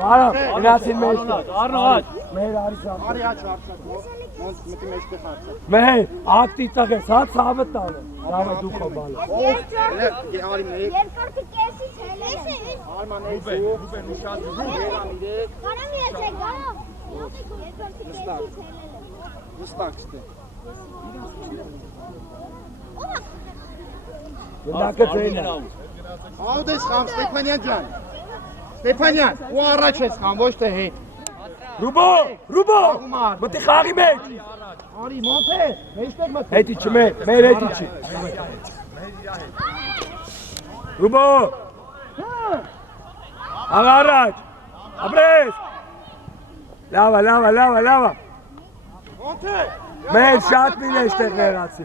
Վարամ, գնացին մեջտեղ։ Արնո աչ։ Մեր արի սա։ Արի աչ հարցակով։ Ոնց մտի մեջտեղ հարցակ։ Մեր ակտի տղես, հա ցավը տանը։ Դավա դու խոբալ։ Արի մեկ։ Երկրորդի կեսից հելես է։ Արման էս ու շատ երամիրեք։ Կարամ եցեք, կարամ։ Երկրորդի կեսից հելել է։ Նստակ ստե։ Գնդակը ձեին է։ Աուդ ես խամ, Ստեփանյան ջան։ Ստեփանյան, ու առաջ ես խամ, ոչ թե հետ։ Ռուբո, մտի խաղի մեջ։ Արի, մոնթե, մեջտեղ մտի։ Հետի չի, մեր հետի չի։ Ռուբո։ Աղարաջ, ապրես։ Լավա։ Մոնթե։ Մեր շատ մին էստեղ ներացի։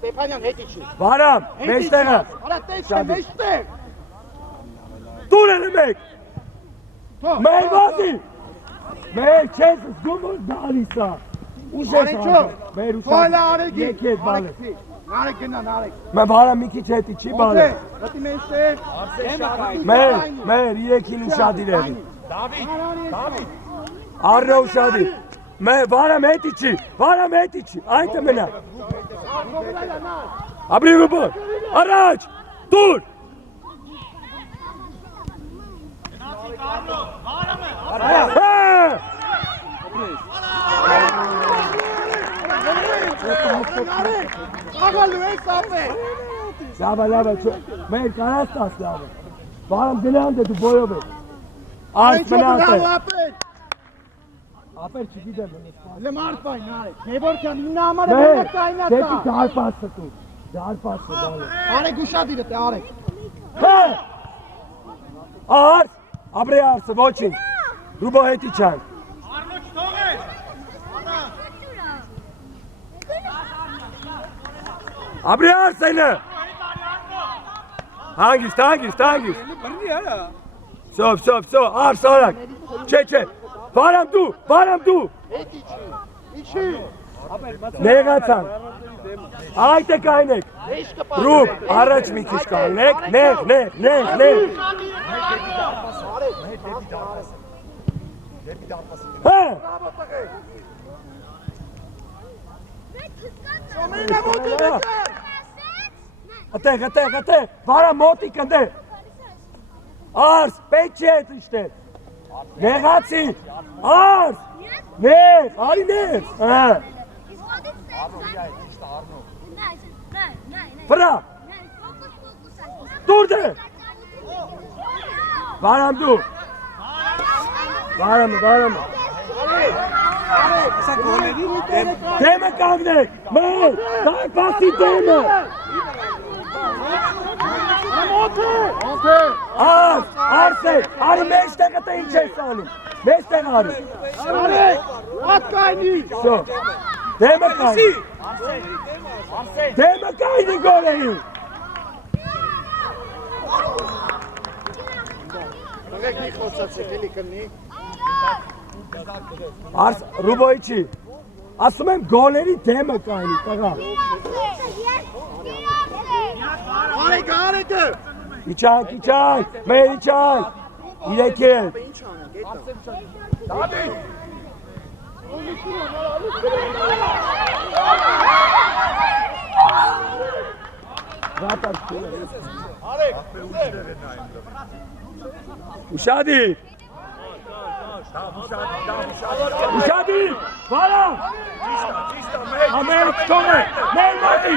Ստեփանյան հետի չի։ Վարամ, մեջտեղը։ Արա տեսք մեջտեղ։ Տուն են մեկ։ Մեր վազի։ Մեր չես զգում որ դալիսա։ Ուշ ես Արեջո։ մեր ուշ։ Ֆայլը արեգի։ Եկեք բալը։ Նարեկ գնա, նարեկ։ Մե վարամ մի քիչ հետի չի բալը։ Մոտի մեջտեղ։ Մեր 3-ին ուշադիր եղի։ Առնո ուշադիր։ Վարամ հետի չի, այնտե մնա։ Ապրի Ռուբո, առաջ, դուր։ Աղալու ես ապե։ Լավա, մեր կարած տաս լավը։ Վարամ դրանդ է դու բոյով ես։ Այս մնատ է։ Ապեր չգիտեմ։ Լե մարդ նարեկ։ Նեվորքյան իննա համարը մենակ կայնա տա։ Դեպի դարպասը դու, դարպասը բալը։ Արեկ ուշադիրը տե արեկ։ Արս, ապրի արսը, ոչինչ։ Ռուբո հետի չան։ Ապրի արս այնը։ Հանգիստ։ Սով, արս արակ։ Չէ, վարամ դու։ Հետի չի։ Իչի։ Նեղացան։ Այդ է կայնեք։ Ռուբ, առաջ մի քիչ կայնեք, նեղ։ Հա։ Ատեղ, վարամ մոտիկ ընդե։ Արս, պետ չի հետ իշտել։ Նեղացի, արս, արի նեղ, վրա, դուր դե, վարամ դու, վարամ, դեմը կանգնեք, մեր, դարպասի դեմը, Արս է, արի մեջտեղը տե ինչ ես անում, մեջտեղ արի։ Արեկ,ատ կայնի։ Դեմը կայնի գոլեի։ Աղեք մի խոսացեք, էլի կնի։ Արս Ռուբոյի չի, ասում եմ գոլերի դեմը կայնի, տղա։ Արեկը։ Իչան, մեր իչան, իրեկել։ Ուշադիր, վարա, ամերիկ տոն է, մեր մատի։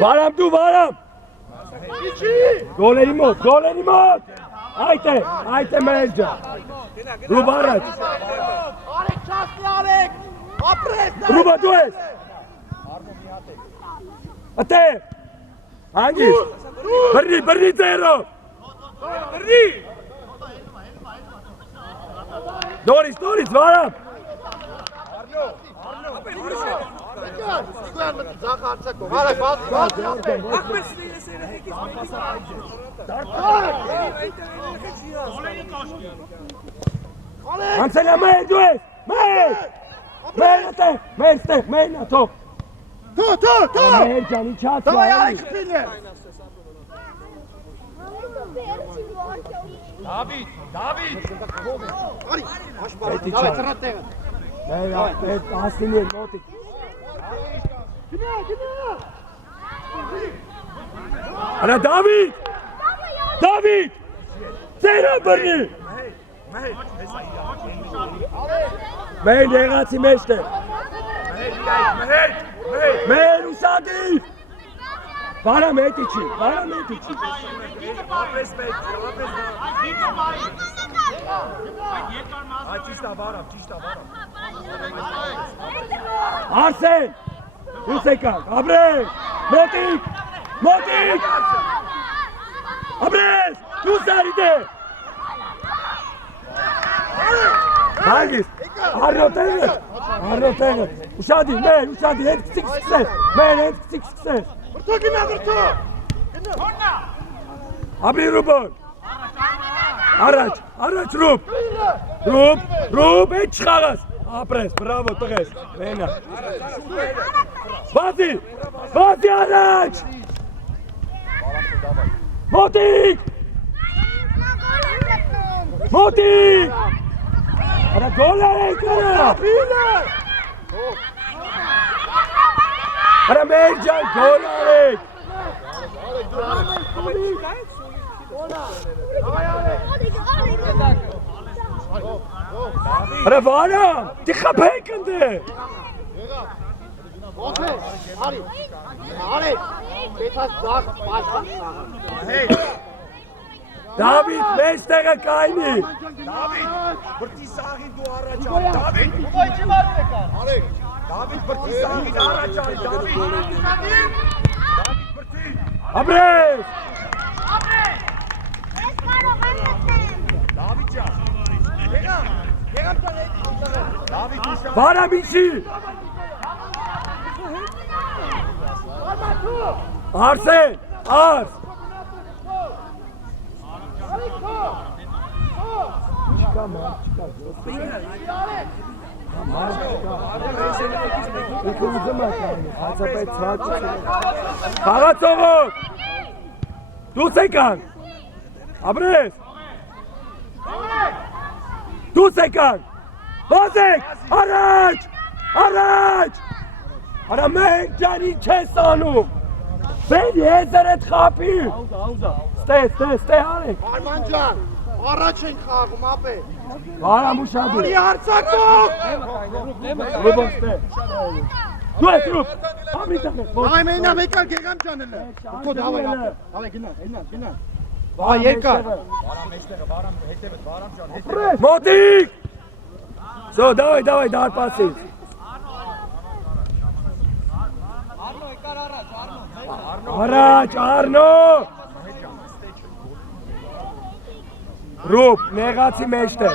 Վարամ դու, գոլերի մոտ, այդ է մեր ջա, Ռուբ առաջ, Արեք չասնի արեք, ապրես նարեկ։ Ռուբա դու ես, ատե, հանգիստ, բրնի ձերով, նորից, վարամ, Սիկոյան մտի ձախ հարցակով, արեք բաց ապեր։ անցելա մեր դու ես, մեր ատե, մեր ստեղ, մեր նաթով, Թո։ մեր ջանի չացվա, Դավայ արեք պինը։ Դավիթ։ Արի, աշպարը, դավայ ծրատ տեղը։ մեր հասնիներ մոտիկ, Գնա։ արա Դավիթ, ծերա բրնի, մեր նեղացի մեջտեղ, մեր ուսադիր, Բարամ հետիչի, բարամ հետիչի։ Ապես պետք, ապես։ Ճիշտ է, բարամ, ճիշտ է, բարամ։ Արսեն, դուս եկան, Աբրես, մոտիկ, Աբրես, դուս արիդե։ Հագիս, Արնոտեղը, ուշադի, մեր, ուշադի, հետ կցիկ սկսես, մեր հետ կցիկ սկսես։ Վրդո գնա, վրդո։ Աբրի Ռուբոն, առաջ Ռուբ, հետ չխաղաս, ապրես, բրավո, տղես, վենա։ Բազի առաջ, մոտիկ, Արա գոլ արեք, Արա մեր ջան, գոլ արեք։ Արա վարամ, դի խապեք ընդ է։ Ոնթե, արի, պետաս ձախ պաշտան շաղը։ Դավիթ, մեզ տեղը կայնի։ Դավիթ, բրտի սաղին դու առաջ արի, Դավիթ։ Ուբայ չի մարում եկար։ Արեք, Դավիթ բրտի սաղին առաջ արի, Դավիթ։ Դավիթ բրտի։ Աբրես։ Ես կարող եմ նստեմ։ Դավիթ ջան, եկամ ջան հետ ուշաղը։ Դավիթ ուշաղը։ Բարամ իչի։ Արսեն, արս։ Խաղացողով դուս եկան Աբրես դուս եկան բազեք առաջ արա մենք ջան ինչ ես անում բեր եզր էդ խապի ստե արեք Արման ջան, առաջ ենք խաղում, ապե։ Բարամ ուշադու Արի հարցակով։ Ռուբոն ստե դու ես Ռուբ ամրի տղես Այ մենա մեկալ գեղամ ջանել է։ Քո դավայ ապե։ Ավե գնա։ Վա երկար։ Բարամ մեջտեղը, բարամ հետևդ, բարամ ջան, հետևդ։ Մոտիկ Սո դավայ դարպասից Առաջ Արնո Ռուբ նեղացի մեջտեղ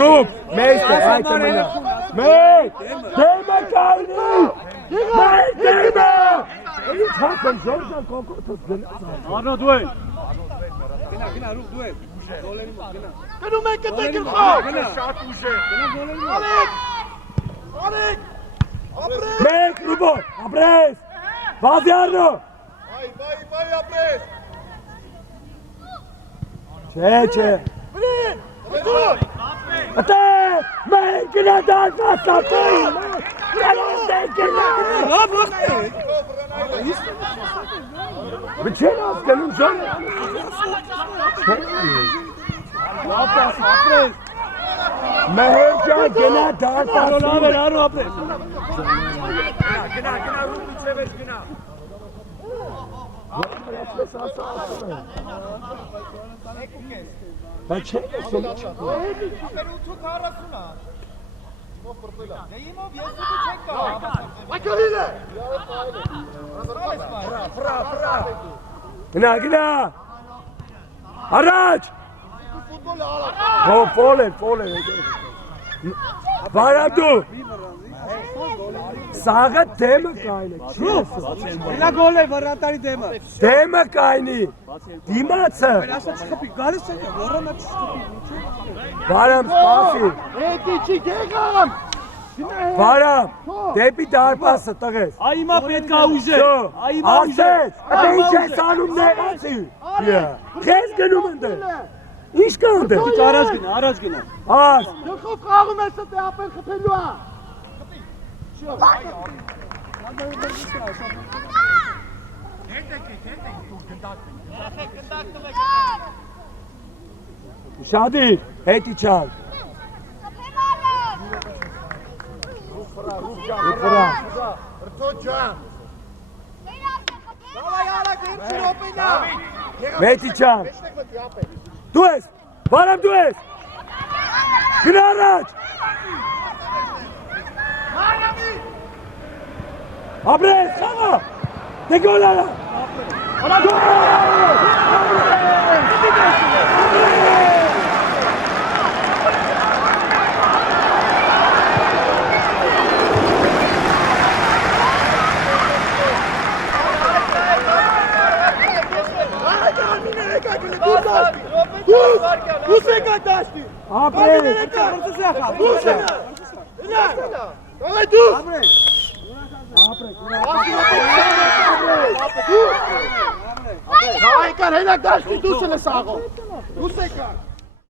Ռուբ մեջտեղ այդ մնա Մեր դեմը կայնի Մեր դեմը Ինչ հակն ժորժան կոկոտոց գնաց Արնո դու ես։ Գնում եք կտեք իմ խաղ։ Շատ ուժ է։ Արեք։ Ապրես։ Մեկ Ռուբոն ապրես Վազի Արնո Բայ ապրես։ Չէ Բրին։ Վրդո։ Ատե մենք գնա դասատին Բչեն ասկանում ժան Մեր ջան գնա դասատին Արո ապրես։ Գնա ռուբ իջև ես գնա։ Բա չէ ասում Ապեր 840-ա։ Իմով պրտելա։ Դե իմով ես ու չեք կա։ Այկալինը։ Ֆրա։ Գնա Առաջ Ֆուտբոլը արա։ Ֆոլ է Բարամ դու Սաղը դեմը կայնի Նա գոլ է վռատարի դեմը։ Դեմը կայնի Դիմացը Ասա չխփի, գալիս է, ոռանա չխփի։ Բարամ սպասի Էդի չի գեղամ։ Բարամ դեպի դարպասը տղես Այ հիմա պետք է ուժ է։ Այ հիմա ուժ է։ Ասես Ատե ինչ ես անում նեղացի Քեզ գնում ընդը Ինչ կա ընդը Առաջ գնա։ Աս Գլխով խաղում ես դե ապեր խփելու է։ Շադի հետի չալ Ռթո ջան։ Դավայ արա Մեծիչան։ Դու ես, բարև դու ես։ Գնա առաջ։ Ապրես, խաղա։ Դե գոլ արա։ Դուս եկա դաշտի։ Ապրես։ Դուս եկա։ Դու։ Դու։ Ապրես։ Ապրես։ Հայկան հենակ դաշտի դուս էլ ես աղո։ Դուս եկա։